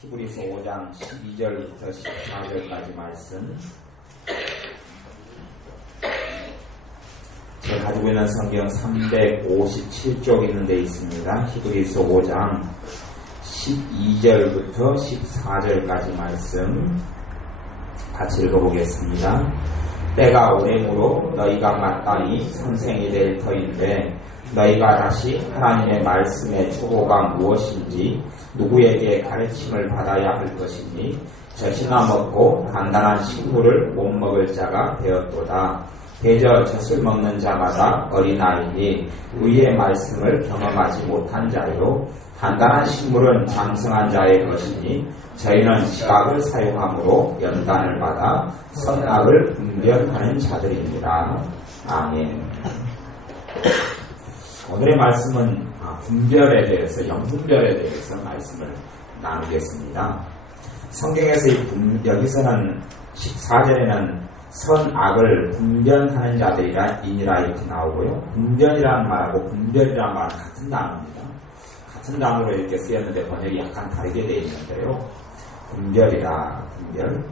히브리서 5장 12절부터 14절까지 말씀. 제가 가지고 있는 성경 357쪽 있는 데 있습니다. 히브리서 5장 12절부터 14절까지 말씀 같이 읽어보겠습니다. 때가 오래므로 너희가 마땅히 선생이 될 터인데 너희가 다시 하나님의 말씀의 초보가 무엇인지 누구에게 가르침을 받아야 할 것이니 젖이나 먹고 단단한 식물을 못 먹을 자가 되었도다. 대저 젖을 먹는 자마다 어린아이니 의의 말씀을 경험하지 못한 자요 단단한 식물은 장성한 자의 것이니 저희는 지각을 사용함으로 연단을 받아 선악을 분별하는 자들입니다. 아멘. 오늘의 말씀은 분별에 대해서, 영분별에 대해서 말씀을 나누겠습니다. 성경에서 여기서는 14절에는 선악을 분별하는 자들이라 인이라 이렇게 나오고요. 분별이라는 말하고 분별이라는 말은 같은 단어입니다. 같은 단어로 이렇게 쓰였는데 번역이 약간 다르게 되어 있는데요. 분별이라, 분별.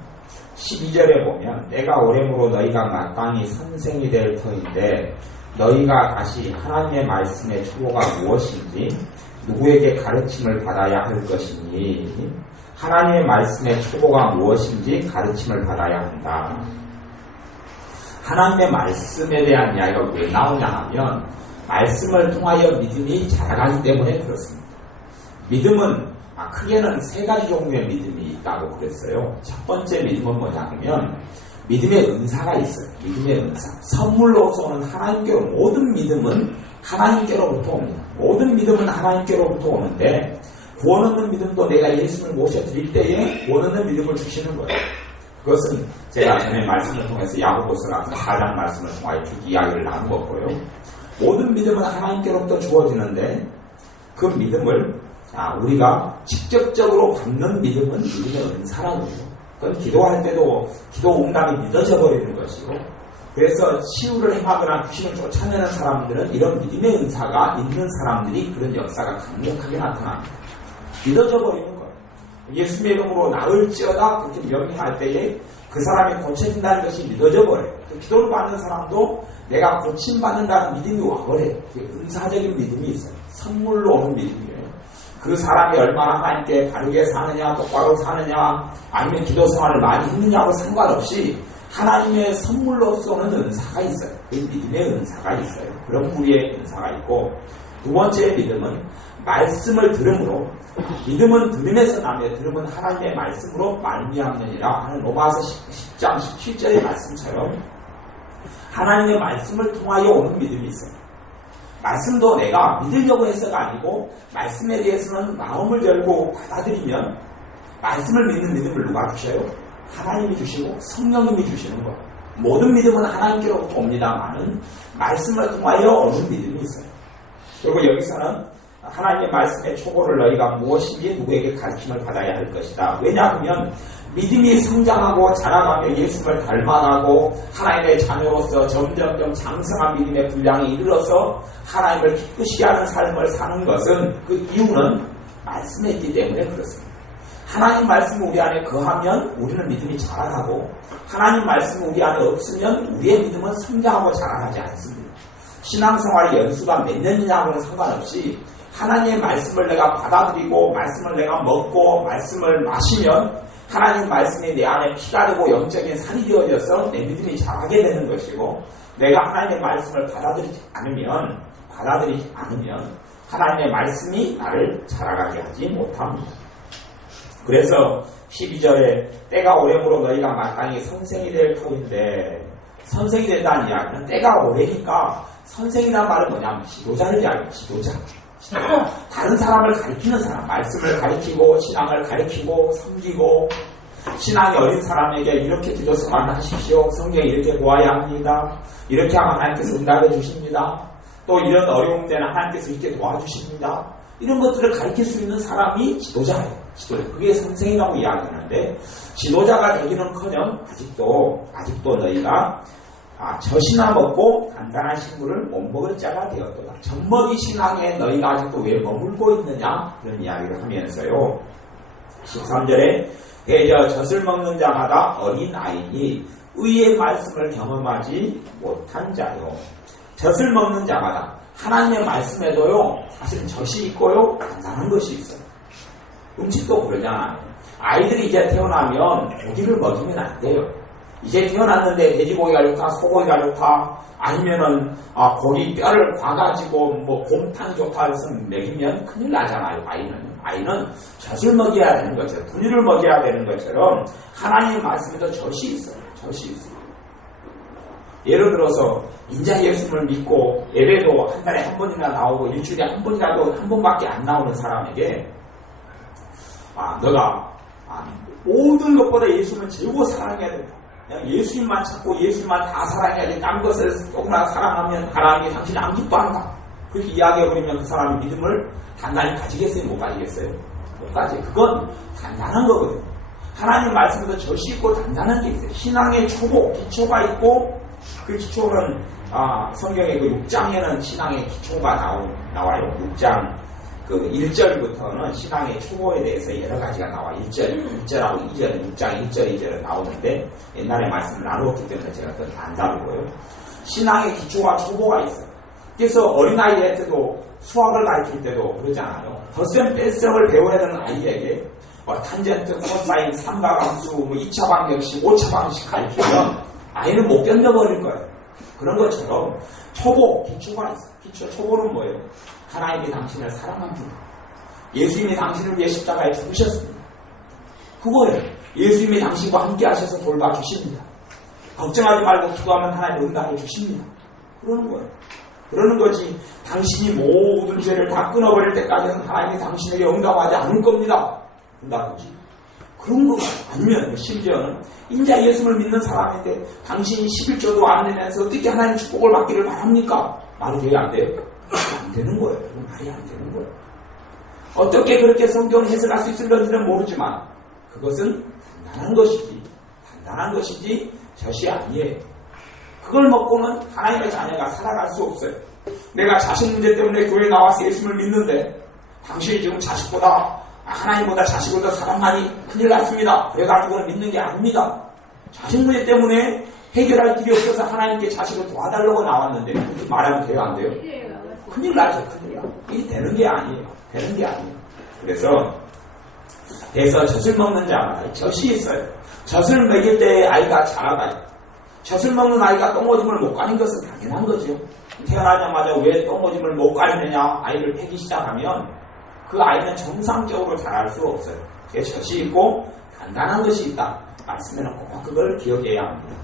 12절에 보면 때가 오래므로 너희가 마땅히 선생이 될 터인데 너희가 다시 하나님의 말씀의 초보가 무엇인지 누구에게 가르침을 받아야 할 것이니 하나님의 말씀의 초보가 무엇인지 가르침을 받아야 한다. 하나님의 말씀에 대한 이야기가 왜 나오냐 하면 말씀을 통하여 믿음이 자라가기 때문에 그렇습니다. 믿음은 크게는 세 가지 종류의 믿음이 있다고 그랬어요. 첫 번째 믿음은 뭐냐면 믿음의 은사가 있어요. 믿음의 은사. 선물로서 오는 하나님께로 모든 믿음은 하나님께로부터 옵니다. 모든 믿음은 하나님께로부터 오는데 구원 얻는 믿음도 내가 예수를 모셔드릴 때에 구원 얻는 믿음을 주시는 거예요. 그것은 제가 전에 말씀을 통해서 야고보서 같은 4장 말씀을 통하여 쭉 이야기를 나누었고요. 모든 믿음은 하나님께로부터 주어지는데 그 믿음을 우리가 직접적으로 받는 믿음은 믿음의 은사라는 거죠. 그건 기도할 때도 기도 응답이 믿어져 버리는 것이고 그래서 치유를 행하거나 귀신을 쫓아내는 사람들은 이런 믿음의 은사가 있는 사람들이 그런 역사가 강력하게 나타납니다. 믿어져 버리는 거예요. 예수의 이름으로 나을지어다 그렇게 명령할 때에 그 사람이 고쳐진다는 것이 믿어져 버려요. 기도를 받는 사람도 내가 고침받는다는 믿음이 와버려요. 은사적인 믿음이 있어요. 선물로 오는 믿음이에요. 그 사람이 얼마나 하나님께 바르게 사느냐, 똑바로 사느냐, 아니면 기도 생활을 많이 했느냐하고 상관없이 하나님의 선물로서 오는 은사가 있어요. 그 믿음의 은사가 있어요. 그런 부류의 은사가 있고 두 번째 믿음은 말씀을 들음으로 믿음은 들음에서 나며 들음은 하나님의 말씀으로 말미암느니라 하는 로마서 10장 17절의 말씀처럼 하나님의 말씀을 통하여 오는 믿음이 있어요. 말씀도 내가 믿으려고 해서가 아니고 말씀에 대해서는 마음을 열고 받아들이면 말씀을 믿는 믿음을 누가 주셔요? 하나님이 주시고 성령님이 주시는 거예요. 모든 믿음은 하나님께로부터 옵니다만은 말씀을 통하여 오는 믿음이 있어요. 그리고 여기서는 하나님의 말씀의 초보를 너희가 무엇인지 누구에게 가르침을 받아야 할 것이다. 왜냐하면 믿음이 성장하고 자라가며 예수를 닮아가고 하나님의 자녀로서 점점점 장성한 믿음의 분량에 이르러서 하나님을 기쁘시게 하는 삶을 사는 것은 그 이유는 말씀에 있기 때문에 그렇습니다. 하나님 말씀이 우리 안에 거하면 우리는 믿음이 자라가고 하나님 말씀이 우리 안에 없으면 우리의 믿음은 성장하고 자라가지 않습니다. 신앙생활의 연수가 몇 년이냐고는 상관없이 하나님의 말씀을 내가 받아들이고 말씀을 내가 먹고 말씀을 마시면 하나님 말씀이 내 안에 피가 되고 영적인 살이 되어져서 내 믿음이 자라게 되는 것이고 내가 하나님의 말씀을 받아들이지 않으면 하나님의 말씀이 나를 자라가게 하지 못합니다. 그래서 12절에 때가 오래므로 너희가 마땅히 선생이 될 터인데 선생이 된다는 이야기는 때가 오래니까 선생이라는 말은 뭐냐면 지도자를 이야기해요. 지도자. 다른 사람을 가르치는 사람, 말씀을 가르치고 신앙을 가르치고 섬기고 신앙이 어린 사람에게 이렇게 기도 생활을 하십시오. 성경에 이렇게 보아야 합니다. 이렇게 하면 하나님께서 응답해 주십니다. 또 이런 어려운 때는 하나님께서 이렇게 도와주십니다. 이런 것들을 가르칠 수 있는 사람이 지도자예요. 그게 선생이라고 이야기하는데 지도자가 되기는커녕 아직도 너희가 젖이나 먹고 단단한 식물을 못 먹을 자가 되었도다. 젖먹이 신앙에 너희가 아직도 왜 머물고 있느냐 그런 이야기를 하면서요. 13절에 대저 젖을 먹는 자마다 어린아이니 의의 말씀을 경험하지 못한 자요. 젖을 먹는 자마다 하나님의 말씀에도요 사실 젖이 있고요 단단한 것이 있어요. 음식도 그러잖아요. 아이들이 이제 태어나면 고기를 먹이면 안 돼요. 이제 태어났는데 돼지고기가 좋다, 소고기가 좋다, 아니면은 고기 뼈를 과가지고 뭐 곰탕 좋다 해서 먹이면 큰일 나잖아요. 아이는 젖을 먹여야 되는 것처럼, 분유를 먹여야 되는 것처럼 하나님의 말씀에도 젖이 있어요. 젖이 있어요. 예를 들어서 인자 예수를 믿고 예배도 한 달에 한 번이나 나오고 일주일에 한 번이라도 한 번밖에 안 나오는 사람에게 너가 모든 것보다 예수님을 최고 사랑해야 된다. 예수님만 찾고 예수님만 다 사랑해야 돼. 딴 것을 조금이나 사랑하면 하나님이 당신을 안 기뻐한다. 그렇게 이야기해버리면 그 사람이 믿음을 단단히 가지겠어요? 못 가지겠어요? 못 가지. 그건 단단한 거거든요. 하나님 말씀에도 젖이 있고 단단한 게 있어요. 신앙의 초보, 기초가 있고 그 기초는 성경의 그 6장에는 신앙의 기초가 나와요. 6장 그 1절부터는 신앙의 초보에 대해서 여러 가지가 나와. 1절하고 2절, 6장 1절, 2절은 나오는데 옛날에 말씀을 나누었기 때문에 제가 또 안 다루고요. 신앙의 기초와 초보가 있어요. 그래서 어린아이일 때도 수학을 가르칠 때도 그러잖아요. 덧셈 뺄셈을 배워야 되는 아이에게 탄젠트, 코사인, 삼각함수, 2차 방정식, 5차 방정식 가르치면 아이는 못 견뎌버릴 거예요. 그런 것처럼 초보, 기초가 있어요. 초보는 뭐예요? 하나님이 당신을 사랑합니다. 예수님이 당신을 위해 십자가에 죽으셨습니다. 그거예요. 예수님이 당신과 함께 하셔서 돌봐주십니다. 걱정하지 말고 기도하면 하나님 응답해 주십니다. 그러는 거예요. 그러는 거지. 당신이 모든 죄를 다 끊어버릴 때까지는 하나님이 당신에게 응답하지 않을 겁니다. 응답하지. 그런 거 아니면 심지어는 인자 예수를 믿는 사람인데 당신이 11조도 안 내면서 어떻게 하나님 축복을 받기를 바랍니까? 말이 돼야 안 돼요? 안 되는 거예요. 말이 안 되는 거예요. 어떻게 그렇게 성경을 해석할 수 있을런지는 모르지만 그것은 단단한 것이지 젖이 아니에요. 그걸 먹고는 하나님의 자녀가 살아갈 수 없어요. 내가 자식 문제 때문에 교회에 나와서 예수를 믿는데 당신이 지금 자식보다 하나님보다 자식을 더 사랑하니 큰일 났습니다. 그래가지고는 믿는 게 아닙니다. 자식 문제 때문에 해결할 길이 없어서 하나님께 자식을 도와달라고 나왔는데 그렇게 말하면 돼요? 안 돼요? 큰일 나죠. 큰일 나. 이게 되는 게 아니에요. 그래서 젖을 먹는 자마다 젖이 있어요. 젖을 먹일 때 아이가 자라가요. 젖을 먹는 아이가 똥오줌을 못 가린 것은 당연한 거죠. 태어나자마자 왜 똥오줌을 못 가리느냐 아이를 패기 시작하면 그 아이는 정상적으로 자랄 수 없어요. 젖이 있고 단단한 것이 있다. 말씀에는 꼭 그걸 기억해야 합니다.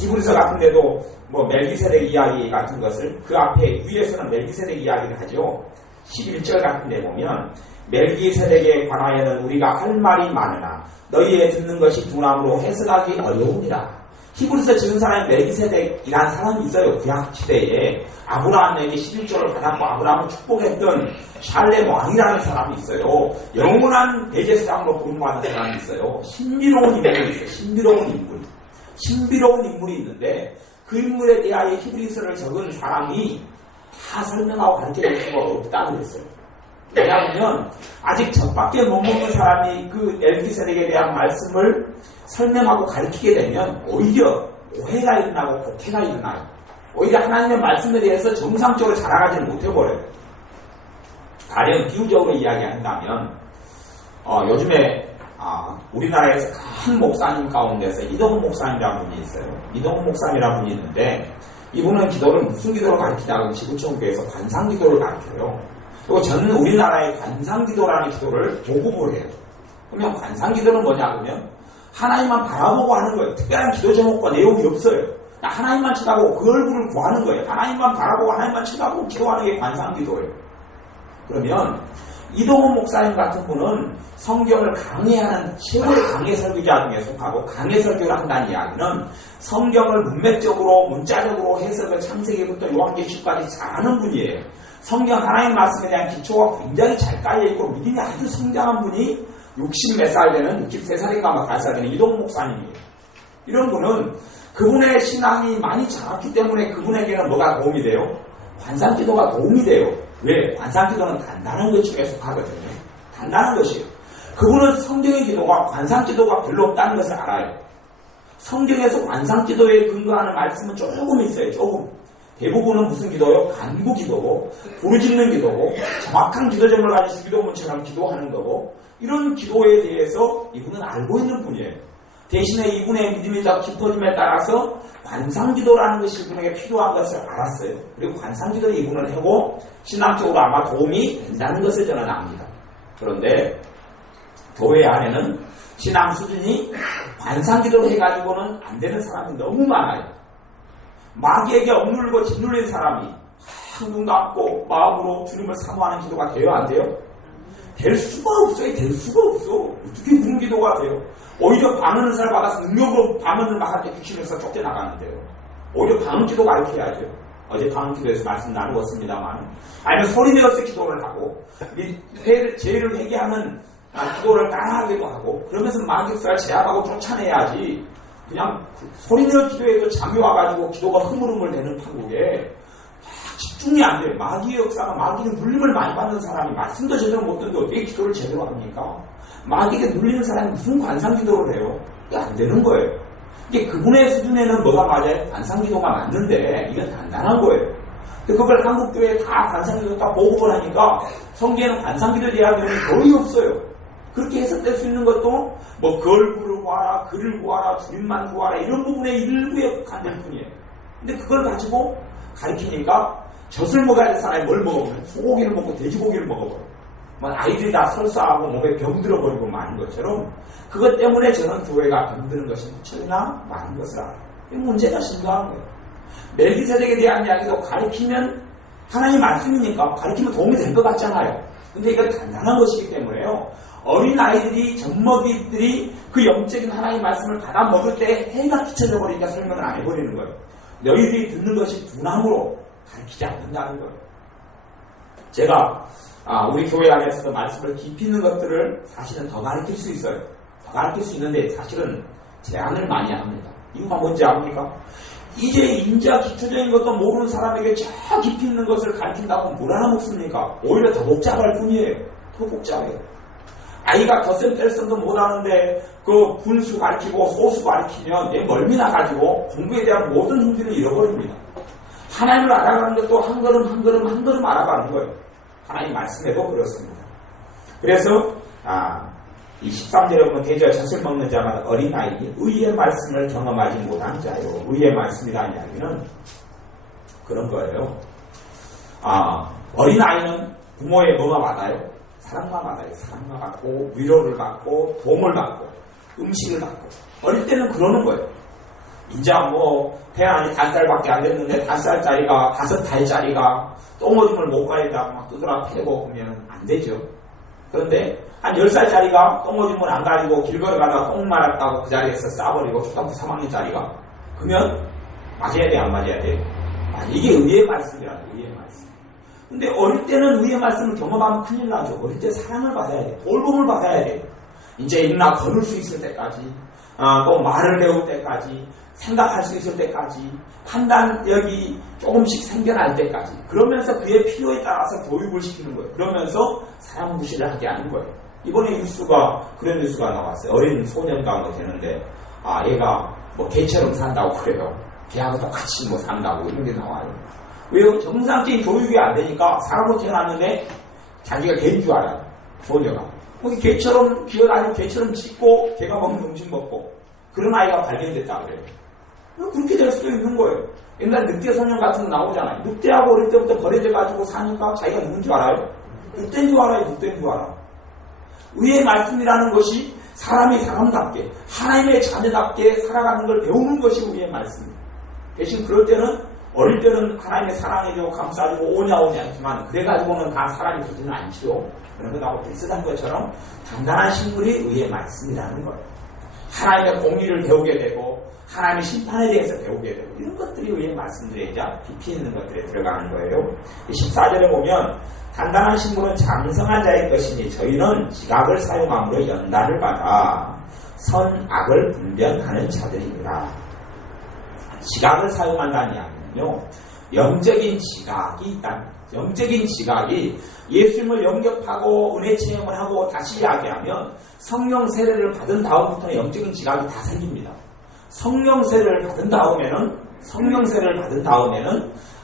히브리서 같은 데도 멜기세덱 이야기 같은 것을 그 앞에 위에서는 멜기세덱 이야기를 하죠. 11절 같은 데 보면 멜기세덱에 관하여는 우리가 할 말이 많으나 너희의 듣는 것이 둔함으로 해석하기 어려웁니다. 히브리서 지은 사람이 멜기세덱이라는 사람이 있어요. 구약시대에 아브라함에게 11조를 받았고 아브라함을 축복했던 샬렘 왕이라는 사람이 있어요. 영원한 대제사장으로 부름받는 사람이 있어요. 신비로운 인물이 있어요. 신비로운 인물이 있는데 그 인물에 대하여 히브리서를 적은 사람이 다 설명하고 가르쳐줄 수가 없다고 그랬어요. 왜냐하면 아직 젖밖에 못 먹는 사람이 그 멜기세덱에 대한 말씀을 설명하고 가르치게 되면 오히려 오해가 일어나고 곡해가 일어나요. 오히려 하나님의 말씀에 대해서 정상적으로 자라가지는 못해버려요. 가령 비유적으로 이야기한다면 요즘에 우리나라에서 큰 목사님 가운데서 이동훈 목사님이라는 분이 있어요. 이동훈 목사님이라는 분이 있는데 이분은 기도를 무슨 기도를 가르치냐면 지구촌교회에서 관상기도를 가르쳐요. 그리고 저는 우리나라의 관상기도라는 기도를 보급을 해요. 그러면 관상기도는 뭐냐 그러면 하나님만 바라보고 하는 거예요. 특별한 기도 제목과 내용이 없어요. 하나님만 쳐다보고 그 얼굴을 구하는 거예요. 하나님만 바라보고 하나님만 쳐다보고 기도하는 게 관상기도예요. 그러면 이동훈 목사님 같은 분은 성경을 강해하는 최고의 강해 설교자 중에 속하고 강해 설교를 한다는 이야기는 성경을 문맥적으로 문자적으로 해석을 창세기부터 요한계시까지 잘하는 분이에요. 성경 하나님 말씀에 대한 기초가 굉장히 잘 깔려있고 믿음이 아주 성장한 분이 60 몇 살 되는 63살인가 막 8살 되는 이동훈 목사님이에요. 이런 분은 그분의 신앙이 많이 자랐기 때문에 그분에게는 뭐가 도움이 돼요? 관상기도가 도움이 돼요. 왜? 관상기도는 단단한 것 중에 속하거든요. 단단한 것이에요. 그분은 성경의 기도가 관상기도가 별로 없다는 것을 알아요. 성경에서 관상기도에 근거하는 말씀은 조금 있어요. 조금. 대부분은 무슨 기도요? 간구기도고 부르짖는 기도고 정확한 기도점을 가지고 기도문처럼 기도하는 거고 이런 기도에 대해서 이분은 알고 있는 분이에요. 대신에 이분의 믿음이 더 깊어짐에 따라서 관상기도라는 것이 이분에게 필요한 것을 알았어요. 그리고 관상기도를 이분은 하고 신앙적으로 아마 도움이 된다는 것을 저는 압니다. 그런데 교회 안에는 신앙 수준이 관상기도를 해가지고는 안 되는 사람이 너무 많아요. 마귀에게 억눌고 짓눌린 사람이 눈 감고 마음으로 주님을 사모하는 기도가 돼요? 안 돼요? 될 수가 없어요. 될 수가 없어. 어떻게 그런 기도가 돼요? 오히려 방언을 살 받아서 능력으로 방언을 막 할 때 귀신에서 쫓겨나가는데요. 오히려 방언 기도 가르쳐야죠. 어제 방언 기도에서 말씀 나누었습니다만 아니면 소리내어서 기도를 하고 죄를 회개하는 기도를 따라하기도 하고 그러면서 마귀를 제압하고 쫓아내야지 그냥 소리내어 기도해도 잠이 와가지고 기도가 흐물흐물되는 판국에 집중이 안 돼요. 마귀의 역사가 마귀는 눌림을 많이 받는 사람이 말씀도 제대로 못 듣는데 어떻게 기도를 제대로 합니까? 마귀에게 눌리는 사람이 무슨 관상기도를 해요? 이게 안 되는 거예요. 이게 그분의 수준에는 뭐가 맞아요? 관상기도가 맞는데 이건 간단한 거예요. 근데 그걸 한국교회에 다 관상기도 다 보고를 하니까 성경에는 관상기도에 대한 내용이 거의 없어요. 그렇게 해석될 수 있는 것도 뭐 걸구를 구하라, 글을 구하라, 주님만 구하라 이런 부분의 일부에 국한될 뿐이에요. 근데 그걸 가지고 가르치니까 젖을 먹어야 될 사람이 뭘 먹어버려요? 소고기를 먹고 돼지고기를 먹어버려요. 뭐 아이들이 다 설사하고 몸에 병들어버리고 마는 것처럼 그것 때문에 저는 교회가 병드는 것이 무척이나 많은 것을 알아요. 이 문제가 심각한 거예요. 멜기세덱에 대한 이야기도 가르치면 하나님 말씀이니까 가르치면 도움이 될 것 같잖아요. 근데 이건 간단한 것이기 때문에요. 어린아이들이, 젖먹이들이 그 영적인 하나님의 말씀을 받아 먹을 때 해가 끼쳐져 버리니까 설명을 안 해버리는 거예요. 너희들이 듣는 것이 둔함으로 가르치지 않는다는 거예요. 제가 우리 교회 안에서도 말씀을 깊이 있는 것들을 사실은 더 가르칠 수 있어요. 더 가르칠 수 있는데 사실은 제한을 많이 합니다. 이유가 뭔지 압니까? 이제 인자 기초적인 것도 모르는 사람에게 저 깊이 있는 것을 가르친다고 뭘 하나 먹습니까? 오히려 더 복잡할 뿐이에요. 더 복잡해요. 아이가 덧셈 뗄셈도 못하는데 그 분수 가르치고 소수 가르치면 얘 멀미 나가지고 공부에 대한 모든 흥미를 잃어버립니다. 하나님을 알아가는 것도 한 걸음 한 걸음 한 걸음 알아가는 거예요. 하나님 말씀에도 그렇습니다. 그래서 이 13절에 보면 대저 젖을 먹는 자마다 어린아이니 의의 말씀을 경험하지 못한 자요. 의의 말씀이라는 이야기는 그런 거예요. 어린아이는 부모의 뭐가 받아요? 사랑만 받아요. 사랑만 받고 위로를 받고 도움을 받고 음식을 받고 어릴 때는 그러는 거예요. 이제 뭐 태어나니 5살밖에 안 됐는데 5살짜리가 5달짜리가 똥오줌을 못 가리다 막 두드러 패고 그러면 안 되죠. 그런데 한 10살짜리가 똥오줌을 안 가리고 길 걸어가다가 똥 말았다고 그 자리에서 싸버리고 초등학교 3학년짜리가 그러면 맞아야 돼 안 맞아야 돼? 이게 의의 말씀이라는 의의 말씀. 근데 어릴 때는 의의 말씀을 경험하면 큰일 나죠. 어릴 때 사랑을 받아야 돼. 돌봄을 받아야 돼. 이제 일어나 걸을 수 있을 때까지 또 말을 배울 때까지 생각할 수 있을 때까지 판단력이 조금씩 생겨날 때까지 그러면서 그의 필요에 따라서 교육을 시키는 거예요. 그러면서 사랑 무시를 하게 하는 거예요. 이번에 그런 뉴스가 나왔어요. 어린 소년가 뭐 되는데 얘가 뭐 개처럼 산다고 그래요. 개하고 똑같이 뭐 산다고 이런 게 나와요. 왜요? 정상적인 교육이 안 되니까 사람으로 태어났는데 자기가 개인 줄 알아요. 소녀가. 개처럼 기어다니고 개처럼 짖고 개가 먹는 음식 먹고 그런 아이가 발견됐다 그래요. 그렇게 될 수도 있는 거예요. 옛날 늑대 소년 같은 거 나오잖아요. 늑대하고 어릴 때부터 버려져가지고 사니까 자기가 누군 줄 알아요? 늑대인 줄 알아요? 늑대인 줄 알아? 의의 말씀이라는 것이 사람이 사람답게 하나님의 자녀답게 살아가는 걸 배우는 것이 의의 말씀입니다. 대신 그럴 때는 어릴 때는 하나님의 사랑해주고 감싸주고 오냐 하지만 그래가지고는 다 사람이 되지는 않지요. 그런 것하고 비슷한 것처럼 단단한 식물이 의의 말씀이라는 거예요. 하나님의 공의를 배우게 되고 하나님의 심판에 대해서 배우게 되고 이런 것들이 의의 말씀들에 이제 깊이 있는 것들에 들어가는 거예요. 14절에 보면 단단한 식물은 장성한 자의 것이니 저희는 지각을 사용함으로 연단을 받아 선악을 분별하는 자들입니다. 지각을 사용한다는 이야기는요. 영적인 지각이 있다. 영적인 지각이 예수님을 영접하고 은혜 체험을 하고 다시 이야기하면 성령 세례를 받은 다음부터는 영적인 지각이 다 생깁니다. 성령 세례를 받은 다음에는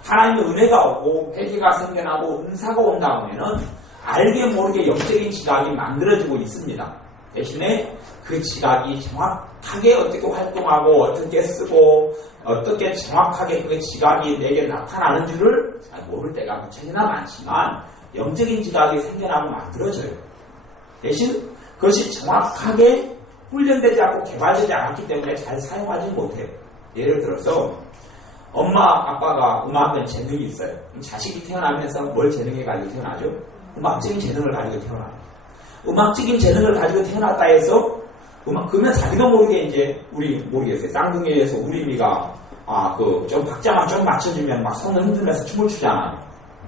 하나님의 은혜가 오고 회개가 생겨나고 은사가 온 다음에는 알게 모르게 영적인 지각이 만들어지고 있습니다. 대신에 그 지각이 정확하게 어떻게 활동하고 어떻게 쓰고 어떻게 정확하게 그 지각이 내게 나타나는지를 잘 모를 때가 무척이나 많지만 영적인 지각이 생겨나고 만들어져요. 대신 그것이 정확하게 훈련되지 않고 개발되지 않았기 때문에 잘 사용하지 못해요. 예를 들어서 엄마 아빠가 음악에 재능이 있어요. 자식이 태어나면서 뭘 재능에 가지고 태어나죠? 음악적인 재능을 가지고 태어나요. 음악적인 재능을 가지고 태어났다 해서 그러면 자기도 모르게 이제 모르겠어요. 쌍둥이에서 우리미가 좀 박자만 좀 맞춰주면 막 손을 흔들면서 춤을 추잖아요.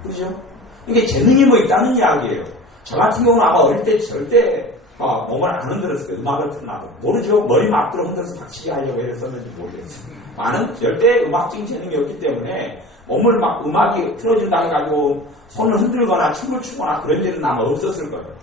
그렇죠? 이게 재능이 뭐 있다는 이야기예요. 저 같은 경우는 아마 어릴 때 절대 몸을 안 흔들었을 거예요. 음악을 틀어놔도 모르죠. 머리 막들어 흔들어서 박치기 하려고 했었는지 모르겠어요. 나는 절대 음악적인 재능이 없기 때문에 몸을 막 음악이 틀어준다 해가지고 손을 흔들거나 춤을 추거나 그런 일은 아마 없었을 거예요.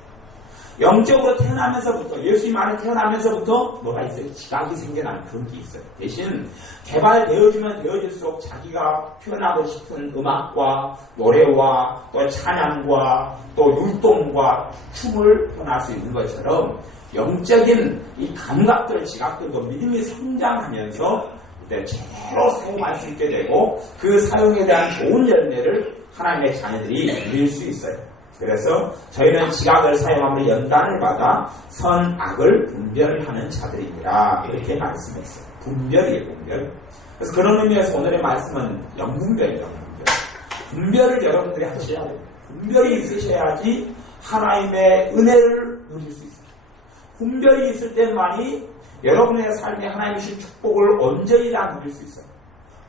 영적으로 태어나면서부터 예수님 안에 태어나면서부터 뭐가 있어요? 지각이 생겨나는 그런 게 있어요. 대신 개발되어지면 되어질수록 자기가 표현하고 싶은 음악과 노래와 또 찬양과 또 율동과 춤을 표현할 수 있는 것처럼 영적인 이 감각들, 지각들도 믿음이 성장하면서 제대로 사용할 수 있게 되고 그 사용에 대한 좋은 열매를 하나님의 자녀들이 누릴 수 있어요. 그래서 저희는 지각을 사용함으로 연단을 받아 선악을 분별하는 자들이니라 이렇게 말씀했어요. 분별이에요. 분별. 그래서 그런 의미에서 오늘의 말씀은 영분별이에요. 분별을 여러분들이 하셔야 돼요. 분별이 있으셔야지 하나님의 은혜를 누릴 수 있어요. 분별이 있을 때만이 여러분의 삶에 하나님이 주신 축복을 온전히 다 누릴 수 있어요.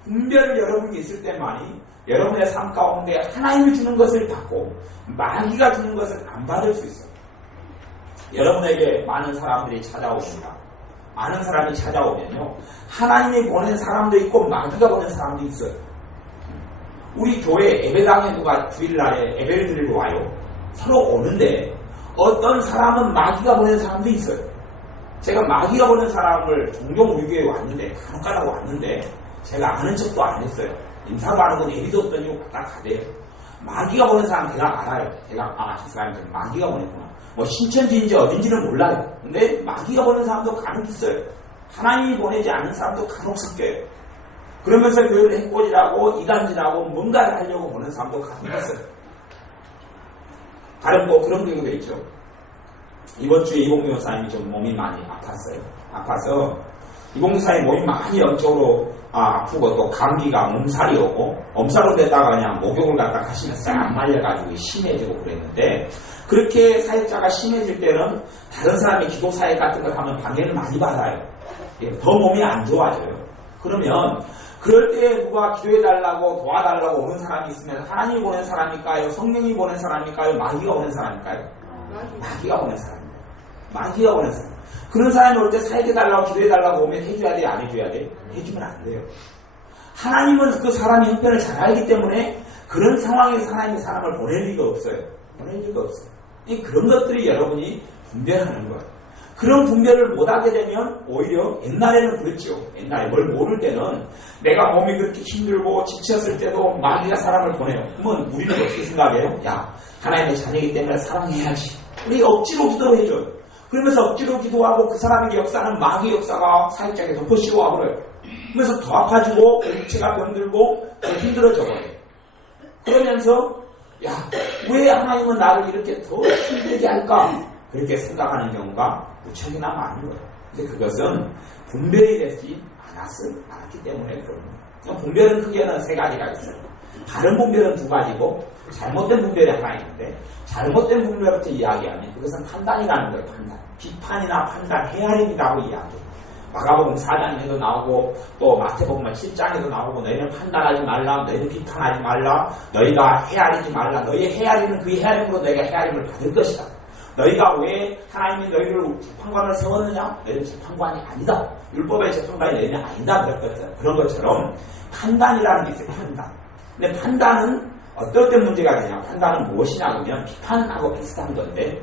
분별이 여러분이 있을 때만이 여러분의 삶 가운데 하나님이 주는 것을 받고 마귀가 주는 것을 안 받을 수 있어요. 여러분에게 많은 사람들이 찾아옵니다. 많은 사람이 찾아오면요. 하나님이 보낸 사람도 있고 마귀가 보낸 사람도 있어요. 우리 교회 예배당에 누가 주일날에 예배를 드리러 와요. 서로 오는데 어떤 사람은 마귀가 보낸 사람도 있어요. 제가 마귀가 보낸 사람을 종종 우리 교회에 왔는데 간혹가다 왔는데 제가 아는 척도 안 했어요. 인사도 안 하고 내리줬더니 딱 가대요. 마귀가 보낸 사람 제가 알아요. 제가 저 사람이 마귀가 보냈구나. 뭐 신천지인지 어딘지는 몰라요. 근데 마귀가 보낸 사람도 간혹 있어요. 하나님이 보내지 않은 사람도 간혹 섞여요. 그러면서 교회를 해코지라고 이단지라고 뭔가를 하려고 보낸 사람도 간혹 있어요. 다른 뭐 그런 경우도 있죠. 이번 주에 이봉규 목사님이 좀 몸이 많이 아팠어요. 아파서 이봉규 목사님 몸이 많이 영적으로 아프고 또 감기가 몸살이 오고 엄살로 되다가 그냥 목욕을 갖다 하시면서 싹 말려가지고 심해지고 그랬는데 그렇게 사역자가 심해질 때는 다른 사람이 기도 사역 같은 걸 하면 방해를 많이 받아요. 더 몸이 안 좋아져요. 그러면 그럴 때 누가 기도해달라고 도와달라고 오는 사람이 있으면 하나님이 보낸 사람일까요? 성령이 보낸 사람일까요? 마귀가 보낸 사람일까요? 마귀가 보낸 사람입니다. 마귀가 보낸 사람. 그런 사람이 올 때 사역해달라고 기도해달라고 오면 해줘야 돼? 안 해줘야 돼? 해주면 안 돼요. 하나님은 그 사람이 형편을 잘 알기 때문에 그런 상황에서 하나님이 사람을 보낼 리가 없어요. 보낼 리가 없어요. 그런 것들이 여러분이 분별하는 거예요. 그런 분별을 못하게 되면 오히려 옛날에는 그랬죠. 옛날에 뭘 모를 때는 내가 몸이 그렇게 힘들고 지쳤을 때도 마귀가 사람을 보내요. 그러면 우리는 어떻게 생각해요? 야, 하나님의 자녀이기 때문에 사랑해야지. 우리 억지로 기도해줘요. 그러면서 억지로 기도하고 그 사람에게 역사는 마귀 역사가 사역장에 덮어씌워 와버려요. 그래서 더 아파지고 육체가 병들고 더 힘들어져 버려요. 그러면서 야, 왜 하나님은 나를 이렇게 더 힘들게 할까? 그렇게 생각하는 경우가 무척이나 많은 거예요. 근데 그것은 분별이 되지 않았기 때문에 그런 거예요. 분별은 크게는 세 가지가 있어요. 바른 분별은 두 가지고 잘못된 분별이 하나 있는데 잘못된 분별부터 이야기하면 그것은 판단이라는 거예요. 판단. 비판이나 판단, 헤아림이라고 이야기해요. 마가복음 4장에도 나오고 또 마태복음 7장에도 나오고 너희는 판단하지 말라, 너희는 비판하지 말라, 너희가 헤아리지 말라. 너희의 헤아리는 그 헤아림으로 너희가 헤아림을 받을 것이다. 너희가 왜 하나님이 너희를 재판관을 세웠느냐? 너희는 재판관이 아니다. 율법의 재판관이 너희는 아니다. 그런 것처럼 판단이라는 게 있어요. 판단. 근데 판단은 어떨 때 문제가 되냐? 판단은 무엇이냐 그러면 비판하고 비슷한 건데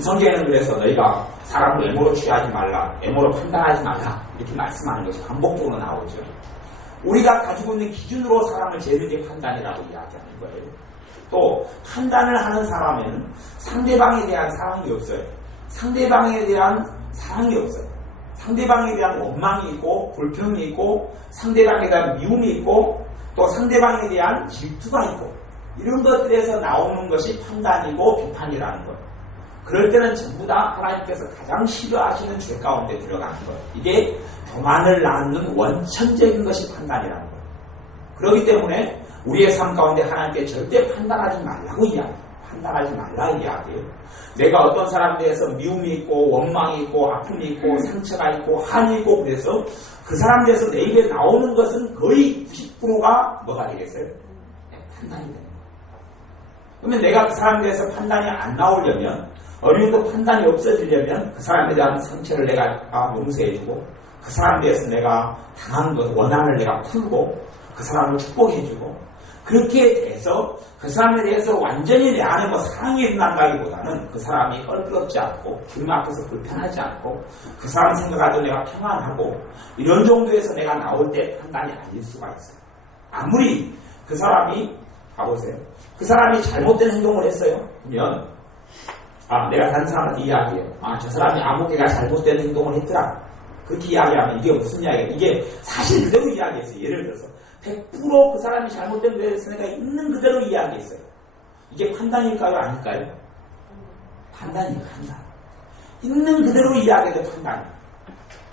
성경에는 그래서 너희가 사람을 애모로 취하지 말라, 애모로 판단하지 말라 이렇게 말씀하는 것이 반복적으로 나오죠. 우리가 가지고 있는 기준으로 사람을 재는 게 판단이라고 이야기하는 거예요. 또 판단을 하는 사람에는 상대방에 대한 사랑이 없어요. 상대방에 대한 사랑이 없어요. 상대방에 대한 원망이 있고 불평이 있고 상대방에 대한 미움이 있고 또 상대방에 대한 질투가 있고 이런 것들에서 나오는 것이 판단이고 비판이라는 거예요. 그럴 때는 전부 다 하나님께서 가장 싫어하시는 죄 가운데 들어가는 거예요. 이게 교만을 낳는 원천적인 것이 판단이라는 거예요. 그렇기 때문에 우리의 삶 가운데 하나님께 절대 판단하지 말라고 이야기해요. 판단하지 말라 이야기해요. 내가 어떤 사람에 대해서 미움이 있고 원망이 있고 아픔이 있고 상처가 있고 한이 있고 그래서 그 사람에 대해서 내 입에 나오는 것은 거의 90%가 뭐가 되겠어요? 판단이 됩니다. 그러면 내가 그 사람에 대해서 판단이 안 나오려면 어느 정도 판단이 없어지려면 그 사람에 대한 상처를 내가 용서해주고 그 사람에 대해서 내가 당한 것, 원한을 내가 풀고 그 사람을 축복해주고 그렇게 돼서 그 사람에 대해서 완전히 내 안에 뭐 사랑이 일어난다기보다는 그 사람이 껄끄럽지 않고 주님 앞에서 불편하지 않고 그 사람 생각하도 내가 평안하고 이런 정도에서 내가 나올 때 판단이 아닐 수가 있어요. 아무리 그 사람이 가보세요. 그 사람이 잘못된 행동을 했어요. 그러면 내가 다른 사람한테 이야기해요. 저 사람이 아무개가 잘못된 행동을 했더라. 그렇게 이야기하면 이게 무슨 이야기예요? 이게 사실 그대로 이야기했어요. 예를 들어서 100% 그 사람이 잘못된 거에 대해서 내가 있는 그대로 이야기했어요. 이게 판단일까요? 아닐까요? 판단이에요. 판단. 있는 그대로 이야기해도 판단이에요.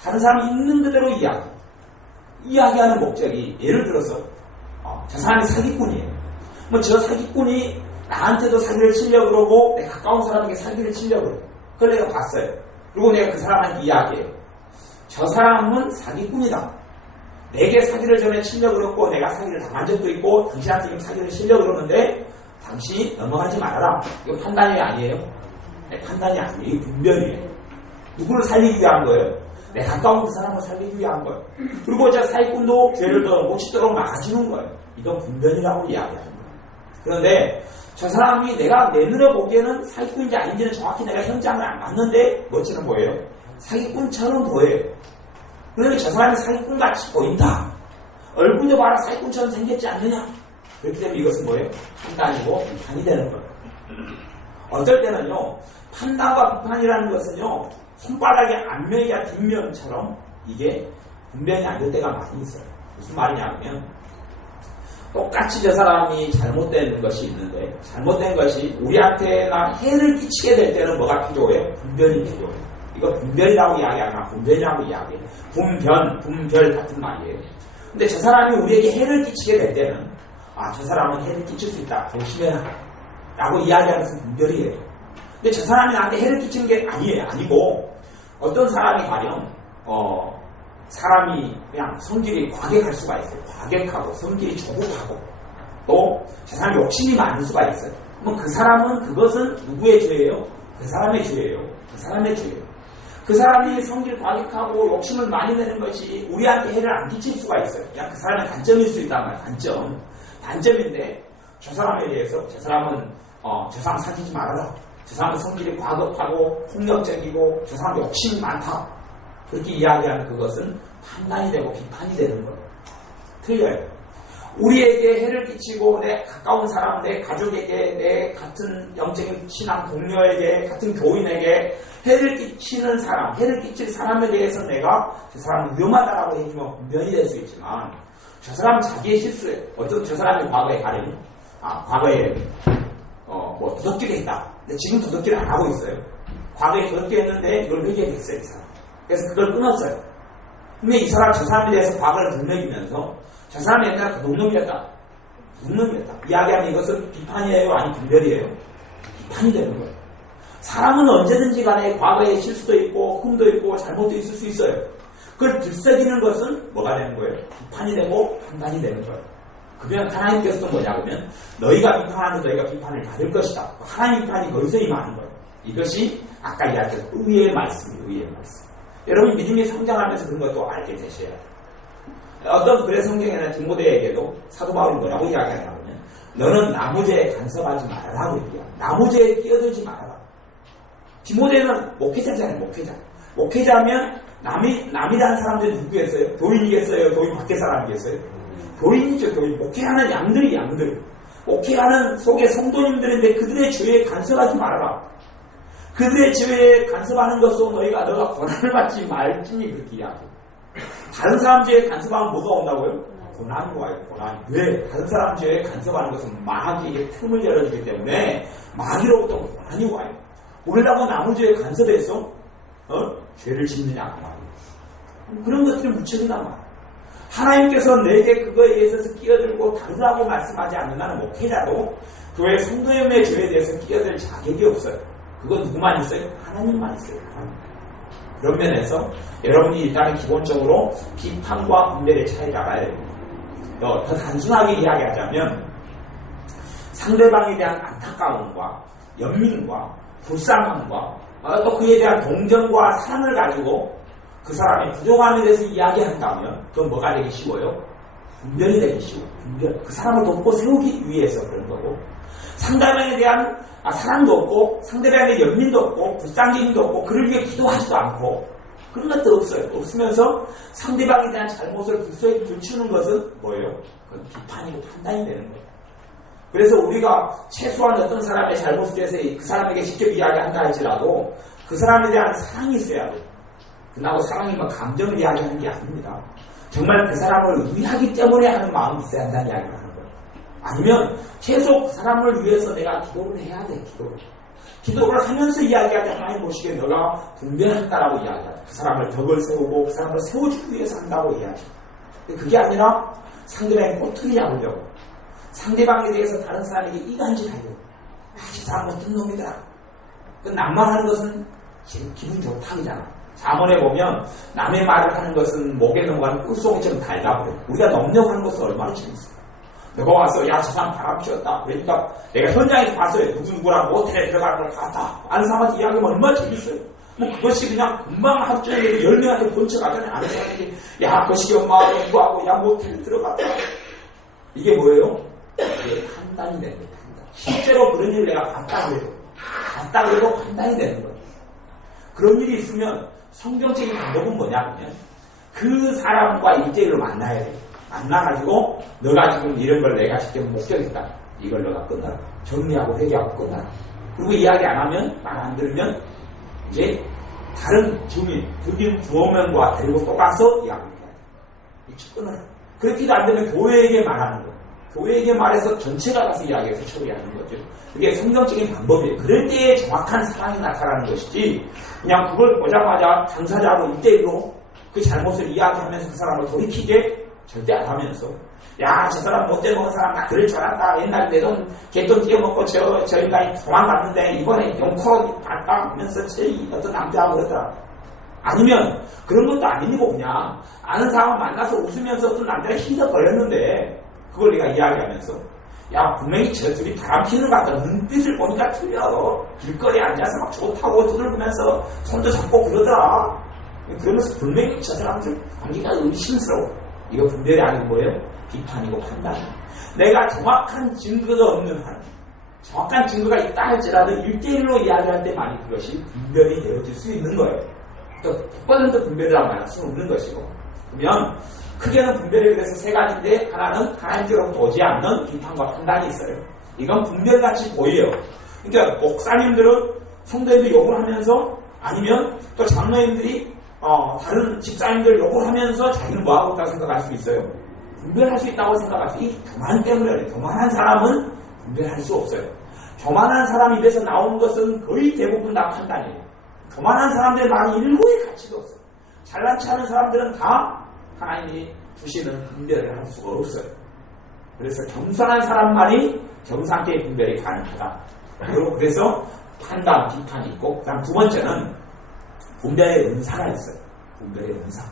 다른 사람이 있는 그대로 이야기하는 목적이 예를 들어서 저 사람이 사기꾼이에요. 뭐 저 사기꾼이 나한테도 사기를 치려고 그러고 내 가까운 사람에게 사기를 치려고 그래요. 그걸 내가 봤어요. 그리고 내가 그 사람한테 이야기해요. 저 사람은 사기꾼이다. 내게 사기를 전에 치려고 그랬고 내가 사기를 당한 적도 있고 당신한테 지금 사기를 치려고 그러는데 당신이 넘어가지 말아라. 이거 판단이 아니에요. 판단이 아니에요. 이게 분별이에요. 누구를 살리기 위한 거예요? 내 가까운 그 사람을 살리기 위한 거예요. 그리고 저 사기꾼도 죄를 더 못 짓도록 막아주는 거예요. 이건 분별이라고 이야기하는 거예요. 그런데 저 사람이 내가 내 눈에 보기에는 사기꾼인지 아닌지는 정확히 내가 현장을 안 봤는데 뭐처럼 보여요? 사기꾼처럼 보여요. 그러면 저 사람이 사기꾼같이 보인다. 얼굴도 봐라 사기꾼처럼 생겼지 않느냐. 그렇기 때문에 이것은 뭐예요? 판단이고 비판이 되는 거예요. 어떨 때는요. 판단과 비판이라는 것은요. 손바닥의 앞면이야 뒷면처럼 이게 분명히 안 될 때가 많이 있어요. 무슨 말이냐면 똑같이 저 사람이 잘못된 것이 있는데 잘못된 것이 우리한테나 해를 끼치게 될 때는 뭐가 필요해요? 분별이 필요해요. 이거 분별이라고 이야기하나 분별이라고 이야기해요. 분별 같은 말이에요. 근데 저 사람이 우리에게 해를 끼치게 될 때는 저 사람은 해를 끼칠 수 있다. 조심해라. 라고 이야기하는 것은 분별이에요. 근데 저 사람이 나한테 해를 끼치는 게 아니고 어떤 사람이 가령 사람이 그냥 성질이 과격할 수가 있어요. 과격하고 성질이 조급하고 또 저 사람이 욕심이 많을 수가 있어요. 그럼 그 사람은 그것은 누구의 죄예요? 그 사람의 죄예요. 그 사람의 죄예요. 그 사람이 성질 과격하고 욕심을 많이 내는 것이 우리한테 해를 안 끼칠 수가 있어요. 그냥 그 사람의 단점일 수 있단 말이에요. 단점인데 저 사람에 대해서 저 사람은 저 사람 사귀지 말아라. 저 사람은 성질이 과격하고 폭력적이고 저 사람 욕심이 많다. 그렇게 이야기하는 그것은 판단이 되고 비판이 되는 거예요. 틀려요. 우리에게 해를 끼치고 내 가까운 사람, 내 가족에게, 내 같은 영적인 신앙 동료에게, 같은 교인에게 해를 끼치는 사람, 해를 끼칠 사람에 대해서 내가 저 사람은 위험하다라고 해주면 분별이 될 수 있지만 저 사람은 자기의 실수에 어떤 저 사람이 과거에 가령 과거에 뭐 도둑질을 했다. 근데 지금 도둑질을 안 하고 있어요. 과거에 도둑질 했는데 이걸 회개했어요. 이 사람. 그래서 그걸 끊었어요. 근데 이 사람 저 사람에 대해서 과거를 들먹이면서 저 사람이 옛날에 도둑놈이었다. 이야기하면 이것은 비판이에요? 아니 분별이에요? 비판이 되는 거예요. 사람은 언제든지 간에 과거에 실수도 있고 흠도 있고 잘못도 있을 수 있어요. 그걸 들썩이는 것은 뭐가 되는 거예요? 비판이 되고 판단이 되는 거예요. 그러면 하나님께서도 뭐냐 그러면 너희가 비판하는 너희가 비판을 받을 것이다. 하나님 비판이 거기서 임하는 거예요. 이것이 아까 이야기했던 의의 말씀이에요. 의의 말씀. 여러분 믿음이 성장하면서 그런 것도 알게 되셔야 돼요. 어떤 글의 성경에는 디모데에게도 사도 바울이 뭐라고 이야기하냐면 너는 나무죄에 간섭하지 말라고 얘기해요. 나무죄에 끼어들지 말아라. 디모데는 목회자잖아요. 목회자면 남이라는 사람들이 누구겠어요? 교인이겠어요? 교인 밖에 사람이겠어요? 교인이죠. 교인. 목회하는 양들. 목회하는 속의 성도님들인데 그들의 죄에 간섭하지 말아라. 그들의 죄에 간섭하는 것으로 너가 고난을 받지 말지니 그렇게 이야기해요. 다른 사람 죄에 간섭하면 뭐가 온다고요? 고난이 와요. 고난이. 왜? 다른 사람 죄에 간섭하는 것은 마귀에게 틈을 열어주기 때문에 마귀로부터 고난이 와요. 우리라고 나무 죄에 간섭해서 죄를 짓느냐 그 말이에요. 그런 것들이 무척이나 많아요. 하나님께서 내게 그거에 있어서 끼어들고 다루라고 말씀하지 않는 나는 목회자도 교회 성도님의 죄에 대해서 끼어들 자격이 없어요. 그건 누구만 있어요? 하나님만 있어요. 하나님. 그런 면에서 여러분이 일단은 기본적으로 비판과 분별의 차이를 알아야 됩니다. 더 단순하게 이야기하자면 상대방에 대한 안타까움과 연민과 불쌍함과 또 그에 대한 동정과 사랑을 가지고 그 사람의 부족함에 대해서 이야기한다면 그건 뭐가 되기 쉬워요? 분별이 되기 쉬워요. 분별. 그 사람을 돕고 세우기 위해서 그런 거고 상대방에 대한 사랑도 없고 상대방의 연민도 없고 불쌍심도 없고 그를 위해 기도하지도 않고 그런 것도 없어요. 없으면서 상대방에 대한 잘못을 비추는 것은 뭐예요? 그건 비판이고 판단이 되는 거예요. 그래서 우리가 최소한 어떤 사람의 잘못에 대해서 그 사람에게 직접 이야기한다 할지라도 그 사람에 대한 사랑이 있어야 돼요. 그나고 사랑이면 감정을 이야기하는 게 아닙니다. 정말 그 사람을 위하기 때문에 하는 마음이 있어야 한다는 이야기를 하는 거예요. 아니면 최소 그 사람을 위해서 내가 기도를 해야 돼. 기도를 하면서 이야기하되 하나님 보시기에 너가 분별한다라고 이야기하죠. 그 사람을 덕을 세우고 그 사람을 세워주기 위해서 한다고 이야기하죠. 그게 아니라 상대방의 꼬투리 잡으려고 상대방에 대해서 다른 사람에게 이간질하려고 이 사람 어떤 놈이다. 그 낭만하는 것은 기분 좋다이잖아. 자문에 보면 남의 말을 하는 것은 목에 넘어가는 꿀송이처럼 달라버려요. 우리가 넘겨가는 것은 얼마나 재밌어요. 누가 와서 야 저 사람 바람 피웠다. 그러니까 내가 현장에서 봤어요. 누구랑 모텔에 들어가는 걸 봤다. 아는 사람한테 이야기하면 얼마나 재밌어요. 뭐 그것이 그냥 금방 하루 종일 10명한테 본척하잖아요. 아는 사람에게 야 거시기 엄마하고 누구하고 야 모텔에 들어갔다. 이게 뭐예요? 이게 판단이 되는 거예요. 판단. 실제로 그런 일을 내가 봤다 그래도 판단이 되는 거예요. 그런 일이 있으면 성경적인 방법은 뭐냐면 그 사람과 1대1로 만나야 돼요. 만나가지고 너가 지금 이런 걸 내가 직접 목격했다. 이걸 너가 끝나라. 정리하고 회개하고 끝나라. 그리고 이야기 안 하면 말 안 들으면 이제 다른 주민 두어 명과 데리고 또 가서 이야기를 해야 돼. 끊어라. 그렇게도 안 되면 교회에게 말하는 거예요. 교회에게 말해서 전체가 가서 이야기해서 처리하는 거죠. 그게 성경적인 방법이에요. 그럴 때에 정확한 사랑이 나타나는 것이지 그냥 그걸 보자마자 당사자하고 1대1로 그 잘못을 이야기하면서 그 사람을 돌이키게 절대 안 하면서 야 저 사람 못돼 먹은 사람 나 그럴 줄 알았다. 옛날에 내 돈 개돈 띄어먹고 저희가 도망갔는데 이번에 용코로 갈까 하면서 저희 어떤 남자하고 그러더라. 아니면 그런 것도 아니고 그냥 아는 사람 만나서 웃으면서 어떤 남자가 희석거렸는데 그걸 내가 이야기하면서 야 분명히 저 둘이 바람 피는 것 같다. 눈빛을 보니까 틀려. 길거리에 앉아서 막 좋다고 두들기면서 손도 잡고 그러더라. 그러면서 분명히 저 사람들 관계가 의심스러워. 이거 분별이 아니고 뭐예요? 비판이고 판단. 내가 정확한 증거가 없는 한 정확한 증거가 있다 할지라도 1대1로 이야기할 때만이 그것이 분별이 되어질 수 있는 거예요. 또 100% 분별이라고 말할 수는 없는 것이고 그러면 크게는 분별에 대해서 세 가지인데 하나는 하나님께로부터 오지 않는 비판과 판단이 있어요. 이건 분별같이 보여요. 그러니까 목사님들은 성도님들 욕을 하면서 아니면 또 장로님들이 다른 집사님들 욕을 하면서 자기는 뭐하고 있다고 생각할 수 있어요. 분별할 수 있다고 생각할 수 있어요. 이 교만 때문에 교만한 사람은 분별할 수 없어요. 교만한 사람 입에서 나오는 것은 거의 대부분 다 판단이에요. 교만한 사람들 많이 일고의 가치도 없어요. 잘난 체 하는 사람들은 다 하나님이 주시는 분별을 할 수가 없어요. 그래서 겸손한 사람만이 겸손하게 분별이 가능하다. 그리고 그래서 판단, 비판이 있고 그다음 두 번째는 분별의 은사가 있어요. 분별의 은사.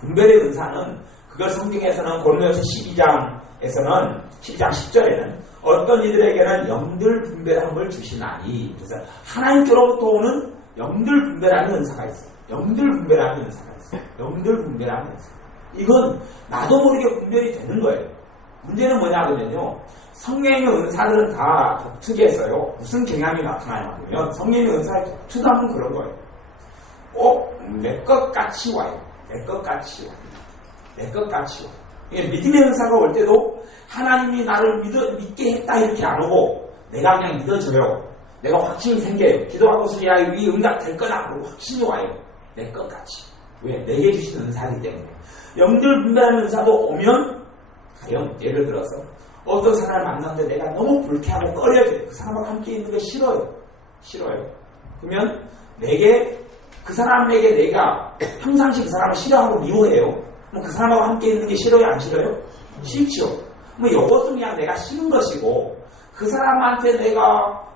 분별의 은사는 그걸 성경에서는 고린도서 12장에서는 12장 10절에는 어떤 이들에게는 영들 분별함을 주시나니 그래서 하나님께로부터 오는 영들 분별하는 은사가 있어요. 영들 분별하는 은사가 있어요. 영들 분별하는 은사. 이건 나도 모르게 분별이 되는 거예요. 문제는 뭐냐 그러면요. 성령의 은사들은 다 독특해서요. 무슨 경향이 나타나냐 그러면 성령의 은사의 독특함은 그런 거예요. 꼭 내 것 같이 와요. 내 것 같이 와요. 내 것 같이 와요. 믿음의 은사가 올 때도 하나님이 나를 믿게 했다 이렇게 안 오고 내가 그냥 믿어져요. 내가 확신이 생겨요. 기도하고 소리야 이 응답 될 거다 하고 확신이 와요. 내 것 같이. 왜? 내게 주신 은사이기 때문에. 영들 분별하는 은사도 오면 과연 예를 들어서 어떤 사람을 만났는데 내가 너무 불쾌하고 꺼려져요. 그 사람하고 함께 있는 게 싫어요. 그러면 그 사람에게 내가 평상시 그 사람을 싫어하고 미워해요. 그럼 그 사람하고 함께 있는 게 싫어요? 안 싫어요? 싫죠. 그럼 이것은 그냥 내가 싫은 것이고 그 사람한테 내가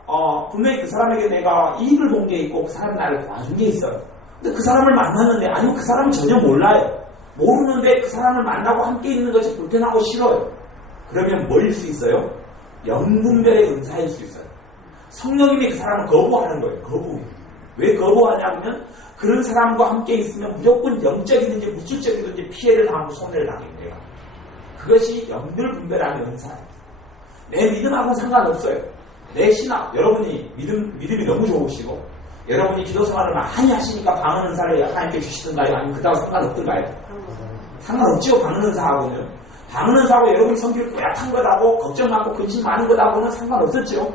분명히 그 사람에게 내가 이익을 본 게 있고 그 사람이 나를 도와준 게 있어요. 근데 그 사람을 만났는데 아니면 그 사람은 전혀 몰라요. 모르는데 그 사람을 만나고 함께 있는 것이 불편하고 싫어요. 그러면 뭐일 수 있어요? 영분별의 은사일 수 있어요. 성령님이 그 사람을 거부하는 거예요. 왜 거부하냐면 그런 사람과 함께 있으면 무조건 영적이든지 물질적이든지 피해를 당하고 손해를 당해요. 내가. 그것이 영들 분별하는 은사예요. 내 믿음하고는 상관없어요. 내 신앙, 여러분이 믿음이 너무 좋으시고 여러분이 기도 생활을 많이 하시니까 방언 은사를 하나님께 주시던가요? 아니면 그다음 상관없던가요? 상관없죠. 방언 은사하고는. 방언 은사하고 여러분이 성질을 꾸약한 것하고 걱정 많고 근심 많은 것하고는 상관없었죠.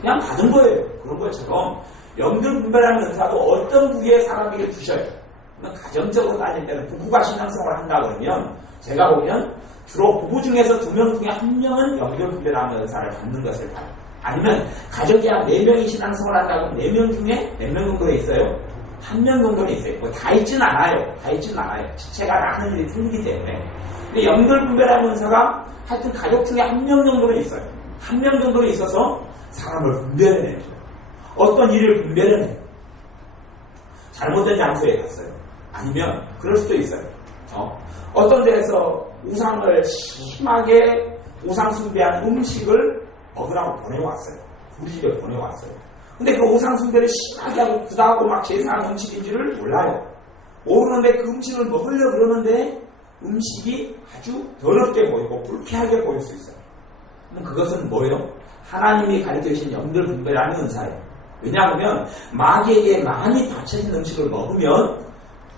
그냥 받은 거예요. 그런 것처럼 영들 분별하는 은사도 어떤 부류의 사람에게 주셔요. 가정적으로 다닐 때는 부부가 신앙생활을 한다 그러면 제가 보면 주로 부부 중에서 2명 중에 1명은 영들 분별하는 은사를 받는 것을 봐요. 아니면 가족이 한 4명이 신앙생활을 한다 그러면 4명 중에 몇 명 정도에 있어요? 1명 정도는 있어요. 뭐 다 있지는 않아요. 지체가 하는 일이 틀리기 때문에. 근데 영들 분별하는 은사가 하여튼 가족 중에 1명 정도는 있어요. 1명 정도는 있어서 사람을 분별해내요. 어떤 일을 분별해내요. 잘못된 장소에 갔어요. 아니면 그럴 수도 있어요. 어떤 데에서 우상을 심하게 우상 숭배하는 음식을 먹으라고 보내왔어요. 우리 집에 보내왔어요. 근데 그 우상 숭배를 심하게 하고 구다하고 막 제사하는 음식인지를 몰라요. 모르는데 그 음식을 먹으려고 그러는데 음식이 아주 더럽게 보이고 불쾌하게 보일 수 있어요. 그럼 그것은 뭐예요? 하나님이 가르쳐주신 영들 분별하는 은사예요. 왜냐하면 마귀에게 많이 받쳐진 음식을 먹으면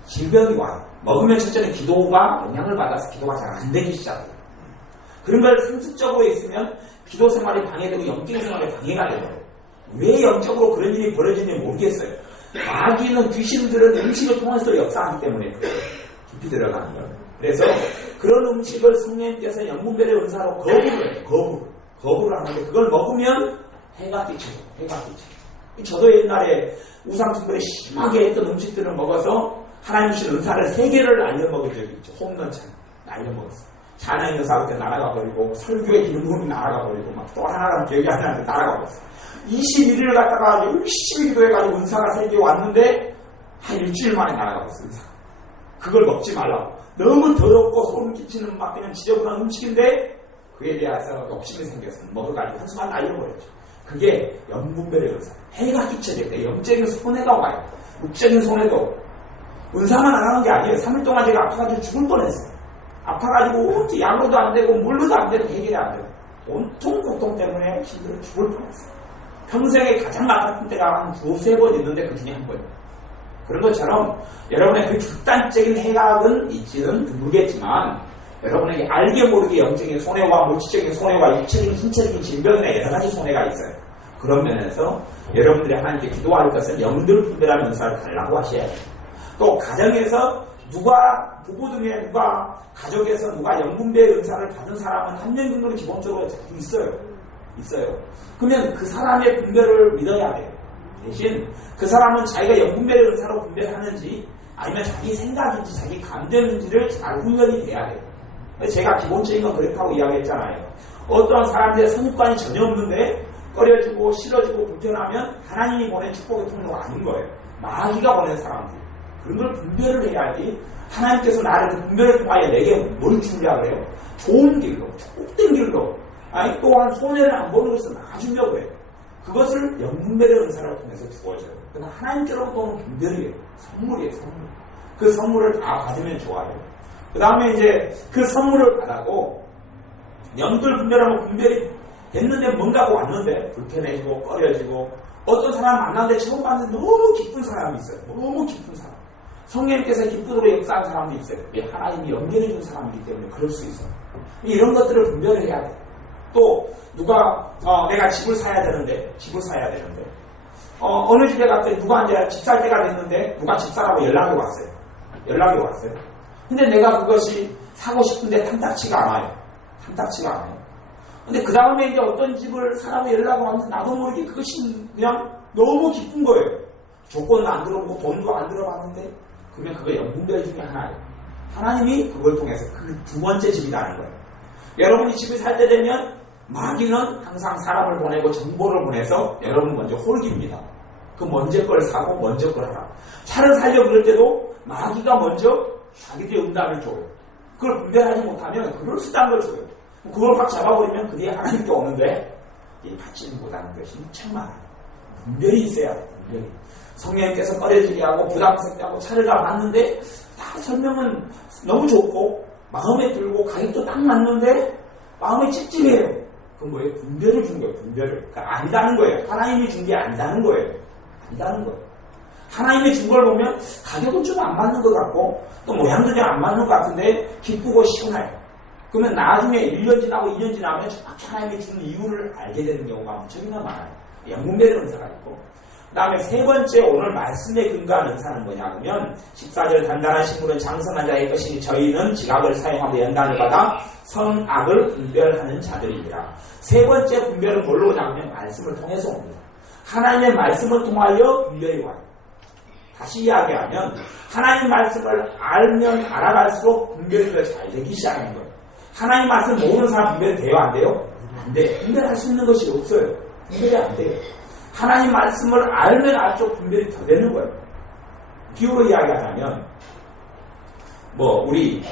질병이 와요. 먹으면 첫째는 기도가 영향을 받아서 기도가 잘 안 되기 시작해요. 그런 걸 상습적으로 있으면 기도 생활이 방해되고 영적인 생활이 방해가 돼요. 왜 영적으로 그런 일이 벌어지는지 모르겠어요. 마귀는 귀신들은 음식을 통해서 역사하기 때문에 그래요. 깊이 들어가는 거예요. 그래서 그런 음식을 성령님께서 영분별의 은사로 거부를 해요. 거부를 하는데 그걸 먹으면 해가 끼쳐요. 저도 옛날에 우상숭배를 심하게 했던 음식들을 먹어서 하나님 주신 은사를 3개를 날려먹은 적이 있죠. 홈런차 날려먹었어요. 찬양의 은사 그때 날아가 버리고 설교의 기름부음이 날아가 버리고 막 또 하나는 기억이 안 나는데 날아가 버렸어요. 21일을 갖다가 열심히 기도해가지고 은사가 3개 왔는데 한 일주일 만에 날아가 버렸어요. 은사가. 그걸 먹지 말라고. 너무 더럽고 소름 끼치는 막 그냥 지저분한 음식인데 그에 대해서 욕심이 생겼어요. 먹어가지고 한순간 날려버렸죠. 그게 영분별의 은사. 해가 끼쳐질 때 영적인 손해가 와요. 육적인 손해도 은사만 안 하는 게 아니에요. 3일 동안 제가 아파가지고 죽을 뻔했어요. 아파가지고 약으로도 안 되고 물로도 안 되고 해결이 안 되고 온통 고통 때문에 힘들어 죽을 뻔했어요. 평생에 가장 아팠던 때가 한 2-3번 있는데 그 중에 한 번이에요. 그런 것처럼 여러분의 그 극단적인 해악은 있지는 모르겠지만 여러분에게 알게 모르게 영적인 손해와 물질적인 손해와 육체적인 신체적인 질병이나 여러 가지 손해가 있어요. 그런 면에서 여러분들이 하나님께 기도할 것은 영들 분별하는 은사를 달라고 하셔야 돼요. 또 가정에서 부부 중에 가족에서 누가 영분별의 은사를 받은 사람은 1명 정도는 기본적으로 있어요. 그러면 그 사람의 분별을 믿어야 돼요. 대신 그 사람은 자기가 영분별의 은사로 분별하는지 아니면 자기 생각인지 자기 감정인지를 잘 훈련이 돼야 돼요. 제가 기본적인 건 그렇다고 이야기했잖아요. 어떤 사람들의 선입관이 전혀 없는데 꺼려지고 싫어지고 불편하면 하나님이 보낸 축복의 통로가 아닌 거예요. 마귀가 보낸 사람들. 그런 걸 분별을 해야지 하나님께서 나를 그 분별을 통하여 내게 뭘 주려고 그래요? 좋은 길로, 축복된 길로, 또한 손해를 안 보는 것을 놔주려고 해요. 그것을 영분별의 은사를 통해서 주어져요. 그러나 하나님께로부터 오는 분별이에요. 선물이에요, 선물. 그 선물을 다 받으면 좋아요. 그 다음에 이제 그 선물을 받아고 영들 분별하고 분별이 됐는데 뭔가가 왔는데 불편해지고 꺼려지고 어떤 사람 만났는데 처음 봤는데 너무 기쁜 사람이 있어요. 너무 기쁜 사람. 성령님께서 기쁨으로 역사한 사람도 있어요. 하나님이 연결해준 사람이기 때문에 그럴 수 있어요. 이런 것들을 분별을 해야 돼요. 또 누가 내가 집을 사야 되는데 어느 집에 갔더니 누가 이제 집 살 때가 됐는데 누가 집 사라고 연락이 왔어요. 근데 내가 그것이 사고 싶은데 탐탁치가 않아요. 근데 그 다음에 이제 어떤 집을 사라고 연락이 왔는데 나도 모르게 그것이 그냥 너무 기쁜 거예요. 조건도 안 들어보고 돈도 안 들어봤는데 그러면 그거 영분별 중에 하나예요. 하나님이 그걸 통해서 그 두 번째 집이라는 거예요. 여러분이 집을 살 때 되면 마귀는 항상 사람을 보내고 정보를 보내서 여러분 먼저 홀깁니다. 그 먼저 걸 사고 먼저 걸 하라. 차를 살려고 그럴 때도 마귀가 먼저 자기들의 응답을 줘요. 그걸 분별하지 못하면 그걸 쓰다는 걸 줘요. 그걸 확 잡아버리면 그게 하나님께 오는데 이게 받지는 못하는 것이 엄청 많아요. 분별이 있어야 돼요. 분별이. 성령님께서 꺼려지게 하고 부담스럽게 하고 차를 다 봤는데 다 설명은 너무 좋고 마음에 들고 가격도 딱 맞는데 마음에 찝찝해요. 그건 뭐예요? 분별을 준 거예요. 분별을. 그러니까 안다는 거예요. 하나님이 준 게 안다는 거예요. 하나님이 준 걸 보면 가격은 좀 안 맞는 것 같고 또 모양도 좀 안 맞는 것 같은데 기쁘고 시원해요. 그러면 나중에 1년 지나고 2년 지나면 정확히 하나님이 준 이유를 알게 되는 경우가 무척이나 많아요. 영분별의 은사가 있고. 그 다음에 세 번째 오늘 말씀에 근거한 은사는 뭐냐면 14절 단단한 식물은 장성한 자의 것이니 저희는 지각을 사용하며 연단을 받아 선악을 분별하는 자들이니라. 세 번째 분별은 뭘로 오냐면 말씀을 통해서 옵니다. 하나님의 말씀을 통하여 분별이 와요. 다시 이야기하면 하나님 말씀을 알면 알아갈수록 분별이 더 잘 되기 시작하는 거예요. 하나님 말씀 모르는 사람 분별이 돼요? 안 돼요? 안 돼. 분별할 수 있는 것이 없어요. 분별이 안 돼요. 하나님 말씀을 알면 알수록 분별이 더 되는 거예요. 비유로 이야기하자면 우리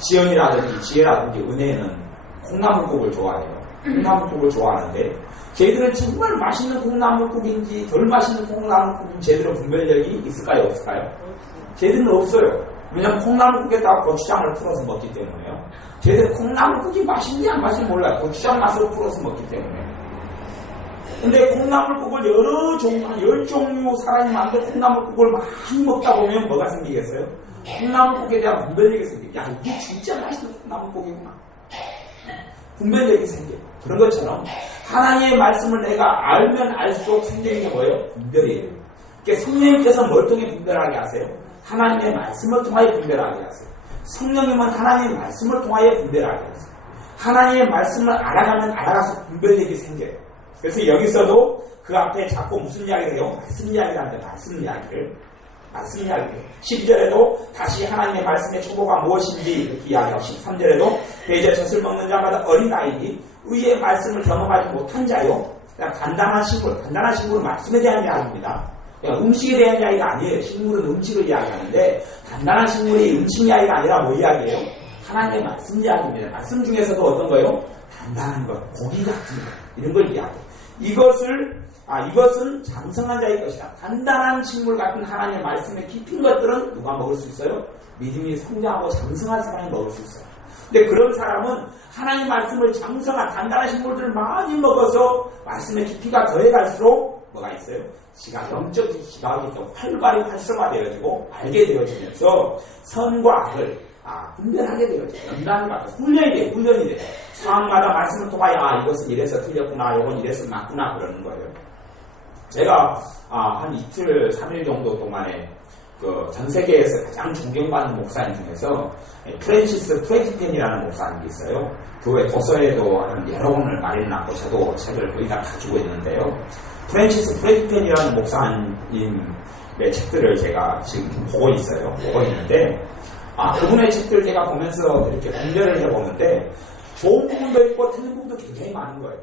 지연이라든지 지혜라든지 은혜는 콩나물국을 좋아해요. 콩나물국을 좋아하는데 쟤들은 정말 맛있는 콩나물국인지 덜 맛있는 콩나물국인지 제대로 분별력이 있을까요? 없을까요? 쟤들은 없어요. 왜냐면 콩나물국에다가 고추장을 풀어서 먹기 때문에요. 쟤들은 콩나물국이 맛있는지 안 맛있는지 몰라요. 고추장 맛으로 풀어서 먹기 때문에. 근데 콩나물국을 여러 종류, 한 10종류 사람이 만든 콩나물국을 많이 먹다 보면 뭐가 생기겠어요? 콩나물국에 대한 분별력이 생겨요. 야, 이게 진짜 맛있는 콩나물국이구나. 분별력이 생겨요. 그런 것처럼 하나님의 말씀을 내가 알면 알수록 생기는 게 뭐예요? 분별이에요. 그러니까 성령님께서 뭘 통해 분별하게 하세요? 하나님의 말씀을 통하여 분별하게 하세요. 성령님은 하나님의 말씀을 통하여 분별하게 하세요. 하나님의 말씀을 알아가면 알아가서 분별력이 생겨요. 그래서 여기서도 그 앞에 자꾸 무슨 이야기를 해요? 말씀 이야기를 하는데 말씀 이야기를 12절에도 다시 하나님의 말씀의 초보가 무엇인지 이렇게 이야기하고 13절에도 대저 젖을 먹는 자마다 어린아이니 의의 말씀을 경험하지 못한 자요. 그냥 단단한 식물은 말씀에 대한 이야기입니다. 음식에 대한 이야기가 아니에요. 식물은 음식을 이야기하는데 단단한 식물이 음식 이야기가 아니라 뭐 이야기예요? 하나님의 말씀 이야기입니다. 말씀 중에서도 어떤 거예요? 단단한 것, 고기 같은 것 이런 걸 이야기해요. 이것은 장성한 자의 것이다. 단단한 식물 같은 하나님의 말씀에 깊은 것들은 누가 먹을 수 있어요? 믿음이 성장하고 장성한 사람이 먹을 수 있어요. 근데 그런 사람은 하나님 말씀을 장성한 단단한 식물들을 많이 먹어서 말씀의 깊이가 더해갈수록 뭐가 있어요? 영적인 지각이 더 활발히 활성화되어지고 알게 되어지면서 선과 악을 분별하게 되어져요. 연단을 받아서 훈련이 돼요. 상황마다 말씀을 통하여 이것은 이래서 틀렸구나, 이건 이래서 맞구나 그러는 거예요. 제가 한 이틀, 3일 정도 동안에 전 세계에서 가장 존경받는 목사님 중에서 프랜시스 프레지펜이라는 목사님이 있어요. 교회 도서에도 한 여러 권을 마련해놨고 저도 책을 거의 다 가지고 있는데요. 프랜시스 프레지펜이라는 목사님의 책들을 제가 지금 보고 있는데 그분의 책들 제가 보면서 이렇게 분별을 해보는데 좋은 부분도 있고 틀린 부분도 굉장히 많은 거예요.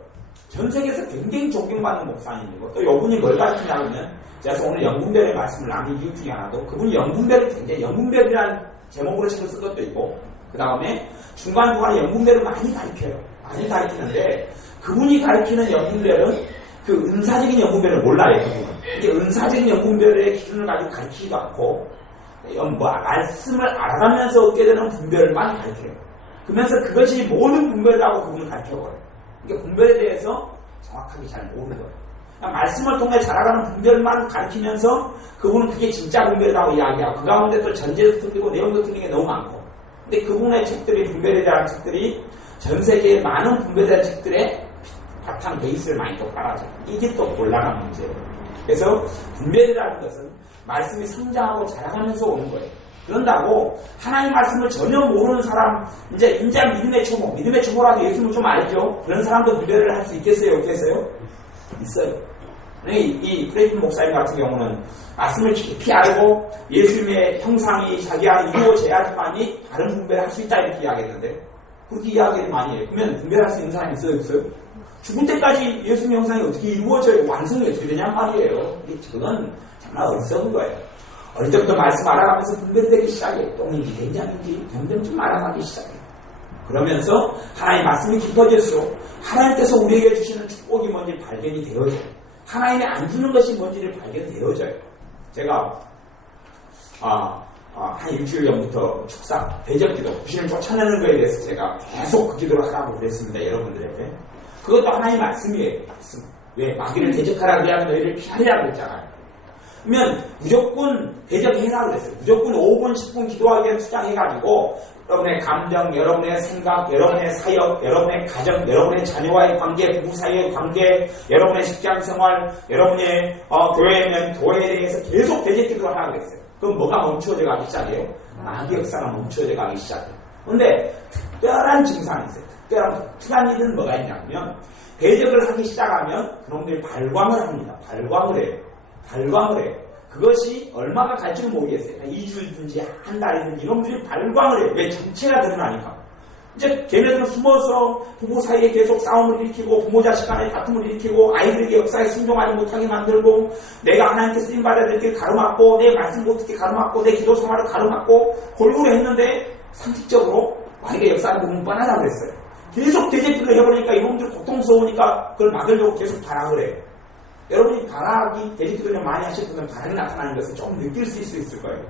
전 세계에서 굉장히 존경받는 목사님이고 또 이분이 뭘 가르치냐면 제가 오늘 영분별의 말씀을 남긴 이유 중에 하나도 그분이 영분별이라는 제목으로 책을 쓴 것도 있고 그 다음에 중간중간에 영분별을 많이 가르치는데 그분이 가르치는 영분별은 그 은사적인 영분별을 몰라요. 그분은. 이게 은사적인 영분별의 기준을 가지고 가르치지도 않고 말씀을 알아가면서 얻게 되는 분별만 가르쳐요. 그러면서 그것이 모든 분별이라고 그분을 가르쳐버려요. 그러니까 분별에 대해서 정확하게 잘 모르는 거예요. 그러니까 말씀을 통해 자라가는 분별만 가르치면서 그분은 그게 진짜 분별이라고 이야기하고 그 가운데 또 전제도 틀리고 내용도 틀린 게 너무 많고 근데 그분의 책들이 분별에 대한 책들이 전 세계의 많은 분별에 대한 책들의 바탕 베이스를 많이 또 깔아줘요. 이게 또 곤란한 문제예요. 그래서 분별이라는 것은 말씀이 성장하고 자라가면서 오는 거예요. 그런다고 하나님 말씀을 전혀 모르는 사람 이제 인자 믿음의 초보라도 예수님을 좀 알죠. 그런 사람도 분별을 할 수 있겠어요? 없겠어요? 있어요. 이 프레이튼 목사님 같은 경우는 말씀을 깊이 알고 예수님의 형상이 자기 안에 이루어져야지만이 다른 분별을 할 수 있다 이렇게 이야기했는데 그렇게 이야기를 많이 해요. 그러면 분별할 수 있는 사람이 있어요? 없어요? 죽을 때까지 예수님의 형상이 어떻게 이루어져요? 완성이 어떻게 되냔 말이에요. 그건 정말 어리석은 거예요. 어릴 때부터 말씀 알아가면서 분별이 되기 시작해요. 똥인지 된장인지 점점 좀 알아가기 시작해요. 그러면서 하나님의 말씀이 깊어질수록 하나님께서 우리에게 주시는 축복이 뭔지 발견이 되어져요. 하나님이 안 주는 것이 뭔지를 발견되어져요. 제가 한 일주일 전부터 축사, 대적기도, 귀신을 쫓아내는 것에 대해서 제가 계속 그 기도를 하라고 그랬습니다. 여러분들에게. 그것도 하나님의 말씀이에요. 왜? 마귀를 대적하라고 하면 너희를 피하리라고 했잖아요. 그러면 무조건 대적해라고 그랬어요. 무조건 5분, 10분 기도하기에 투자해가지고 여러분의 감정, 여러분의 생각, 여러분의 사역, 여러분의 가정, 여러분의 자녀와의 관계, 부부 사이의 관계, 여러분의 직장생활, 여러분의 교회면 교회에 대해서 계속 대적 기도를 하라고 그랬어요. 그럼 뭐가 멈추어져 가기 시작해요? 마귀 역사가 멈추어져 가기 시작해요. 그런데 특별한 증상이 있어요. 특별한 일은 뭐가 있냐면 대적을 하기 시작하면 그놈들이 발광을 합니다. 발광을 해요. 그것이 얼마가 갈지는 모르겠어요. 2주든지 한 달이든지 이놈들이 발광을 해요. 왜? 정체가 드러나니까. 이제 걔네들은 숨어서 부부 사이에 계속 싸움을 일으키고 부모 자식 간에 다툼을 일으키고 아이들에게 역사에 순종하지 못하게 만들고 내가 하나님께 쓰임받아야 될 길 가로막고 내 말씀 못 듣게 가로막고 내 기도 생활을 가로막고 골고루 했는데 상식적으로 마귀가 역사를 보면 뻔하다고 그랬어요. 계속 대적들을 해버리니까 이놈들 고통스러우니까 그걸 막으려고 계속 발악을 해요. 여러분이 발악이 대적들을 많이 하실 분은 발악이 나타나는 것을 조금 느낄 수 있을 거예요.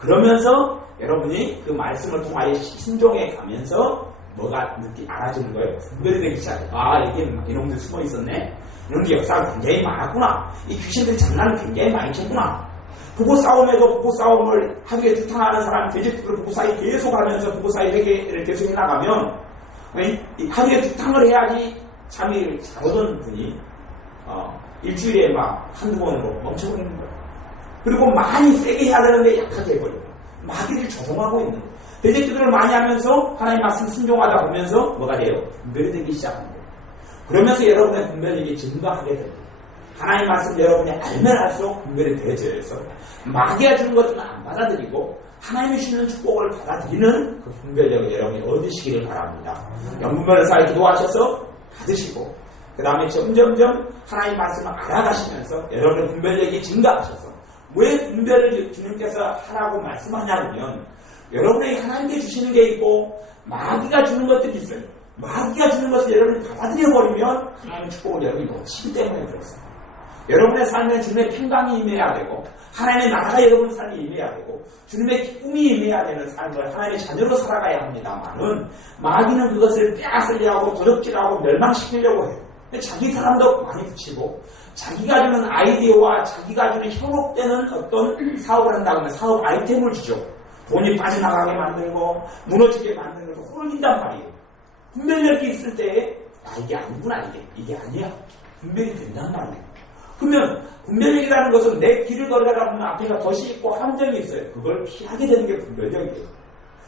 그러면서 여러분이 그 말씀을 통하여 신종해 가면서 뭐가 알아지는 거예요. 분별이 되기 시작해요. 이게 이놈들 숨어 있었네. 이놈들 역사가 굉장히 많았구나. 이 귀신들이 장난을 굉장히 많이 쳤구나. 부부 싸움에도 부부 싸움을 하기에 두탕하는 사람, 대적들을 부부 사이 계속 하면서 부부 사이 회개를 계속 해나가면 하루에 두탕을 해야지 잠이 잘 오던 분이 일주일에 막 한두 번으로 멈춰버리는 거예요. 그리고 많이 세게 해야 되는데 약하게 해버리고 마귀를 조종하고 있는 거예요. 대적들을 많이 하면서 하나님 말씀 순종하다 보면서 뭐가 돼요? 분별이 되기 시작한 거예요. 그러면서 여러분의 분별력이 증가하게 됩니다. 하나님 말씀 여러분이 알면 할수록 분별이 되어져요. 그래서 마귀가 주는 것들은 안 받아들이고 하나님이 주시는 축복을 받아들이는 그 분별력을 여러분이 얻으시기를 바랍니다. 영분별을 쌓여 기도하셔서 받으시고 그 다음에 점점점 하나님 말씀을 알아가시면서 여러분의 분별력이 증가하셔서 왜 분별을 주님께서 하라고 말씀하냐면 여러분에게 하나님께 주시는 게 있고 마귀가 주는 것들이 있어요. 마귀가 주는 것을 여러분이 받아들여버리면 하나님의 축복을 여러분이 놓치기 때문에 그렇습니다. 여러분의 삶에 주님의 평강이 임해야 되고 하나님의 나라가 여러분의 삶에 임해야 되고 주님의 기쁨이 임해야 되는 삶을 하나님의 자녀로 살아가야 합니다만은 마귀는 그것을 빼앗으려고 도적질하고 멸망시키려고 해요. 자기 사람도 많이 붙이고 자기가 주는 아이디어와 자기가 주는 현혹되는 어떤 사업을 한다고 하면 사업 아이템을 주죠. 돈이 빠져나가게 만들고 무너지게 만드는 걸 홀린단 말이에요. 분별력이 있을 때 이게 아니구나 이게 아니야. 분별이 된단 말이에요. 그러면 분별력이라는 것은 내 길을 걸어가다 보면 앞에가 덫이 있고 함정이 있어요. 그걸 피하게 되는 게 분별력이에요.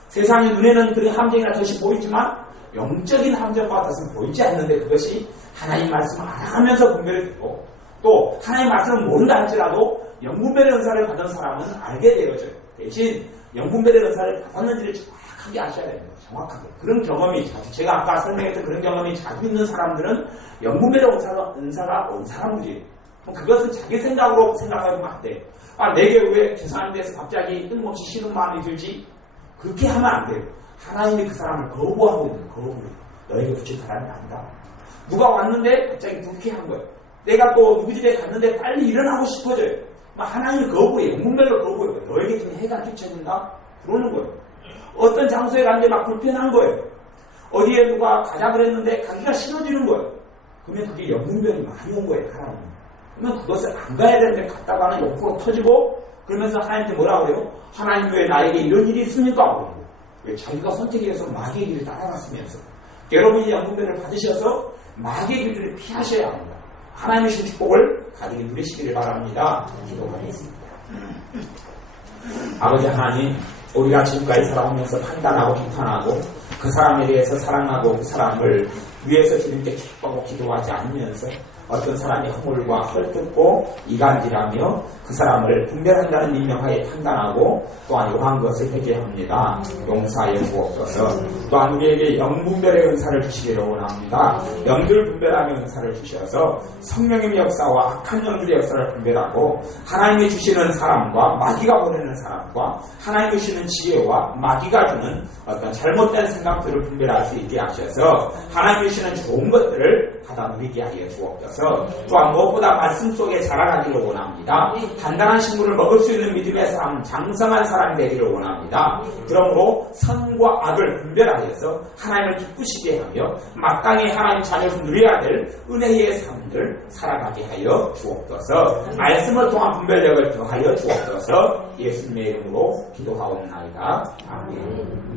세상의 눈에는 그런 함정이나 덫이 보이지만 영적인 함정과 덫은 보이지 않는데 그것이 하나님 말씀을 알아가면서 분별이 되고 또 하나님 말씀을 모른다 할지라도 영분별의 은사를 받은 사람은 알게 되어져요. 대신 영분별의 은사를 받았는지를 정확하게 아셔야 됩니다. 정확하게. 그런 경험이 제가 아까 설명했던 그런 경험이 자주 있는 사람들은 영분별의 은사가 온 사람들이에요. 그럼 그것은 자기 생각으로 생각하면 안 돼요. 내게 왜 계산하는 데서 갑자기 뜬금없이 싫은 마음이 들지? 그렇게 하면 안 돼요. 하나님이 그 사람을 거부하고 있는 거부. 너에게 붙일 사람이 아니다. 누가 왔는데 갑자기 불쾌한 거예요. 내가 또 누구 집에 갔는데 빨리 일어나고 싶어져요. 하나님이 거부해요. 문별로 거부해요. 너에게 지금 해가 끼쳐진다? 그러는 거예요. 어떤 장소에 갔는데 막 불편한 거예요. 어디에 누가 가자 그랬는데 가기가 싫어지는 거예요. 그러면 그게 영문별이 많이 온 거예요. 하나님. 그러면 그것을 안 가야 되는데 갔다가는 옆으로 터지고 그러면서 하나님한테 뭐라 그래요? 하나님 왜 나에게 이런 일이 있습니까? 왜 자기가 선택해서 마귀의 길을 따라갔으면서 여러분이 영문별을 받으셔서 마귀의 길을 피하셔야 합니다. 하나님의 축복을 가득히 누리시기를 바랍니다. 기도하겠습니다. 아버지 하나님, 우리가 지금까지 살아오면서 판단하고 비판하고 그 사람에 대해서 사랑하고 그 사람을 위해서 주님께 기뻐하고 기도하지 않으면서 어떤 사람이 허물과 헐뜯고 이간질하며 그 사람을 분별한다는 민명하에 판단하고 또한 요한 것을 회개합니다. 용서하여 주옵소서. 또한 우리에게 영분별의 은사를 주시기를 원합니다. 영들 분별하는 은사를 주셔서 성령의 역사와 악한 영들의 역사를 분별하고 하나님이 주시는 사람과 마귀가 보내는 사람과 하나님이 주시는 지혜와 마귀가 주는 어떤 잘못된 생각들을 분별할 수 있게 하셔서 하나님이 주시는 좋은 것들을 받아 누리게 하여 주옵소서. 또한 무엇보다 말씀 속에 자라가기를 원합니다. 단단한 식물을 먹을 수 있는 믿음의 사람, 장성한 사람이 되기를 원합니다. 그러므로 선과 악을 분별하여서 하나님을 기쁘시게 하며 마땅히 하나님 자녀를 누려야 될 은혜의 삶을 살아가게 하여 주옵소서. 말씀을 통한 분별력을 더하여 주옵소서. 예수님의 이름으로 기도하옵나이다. 아멘.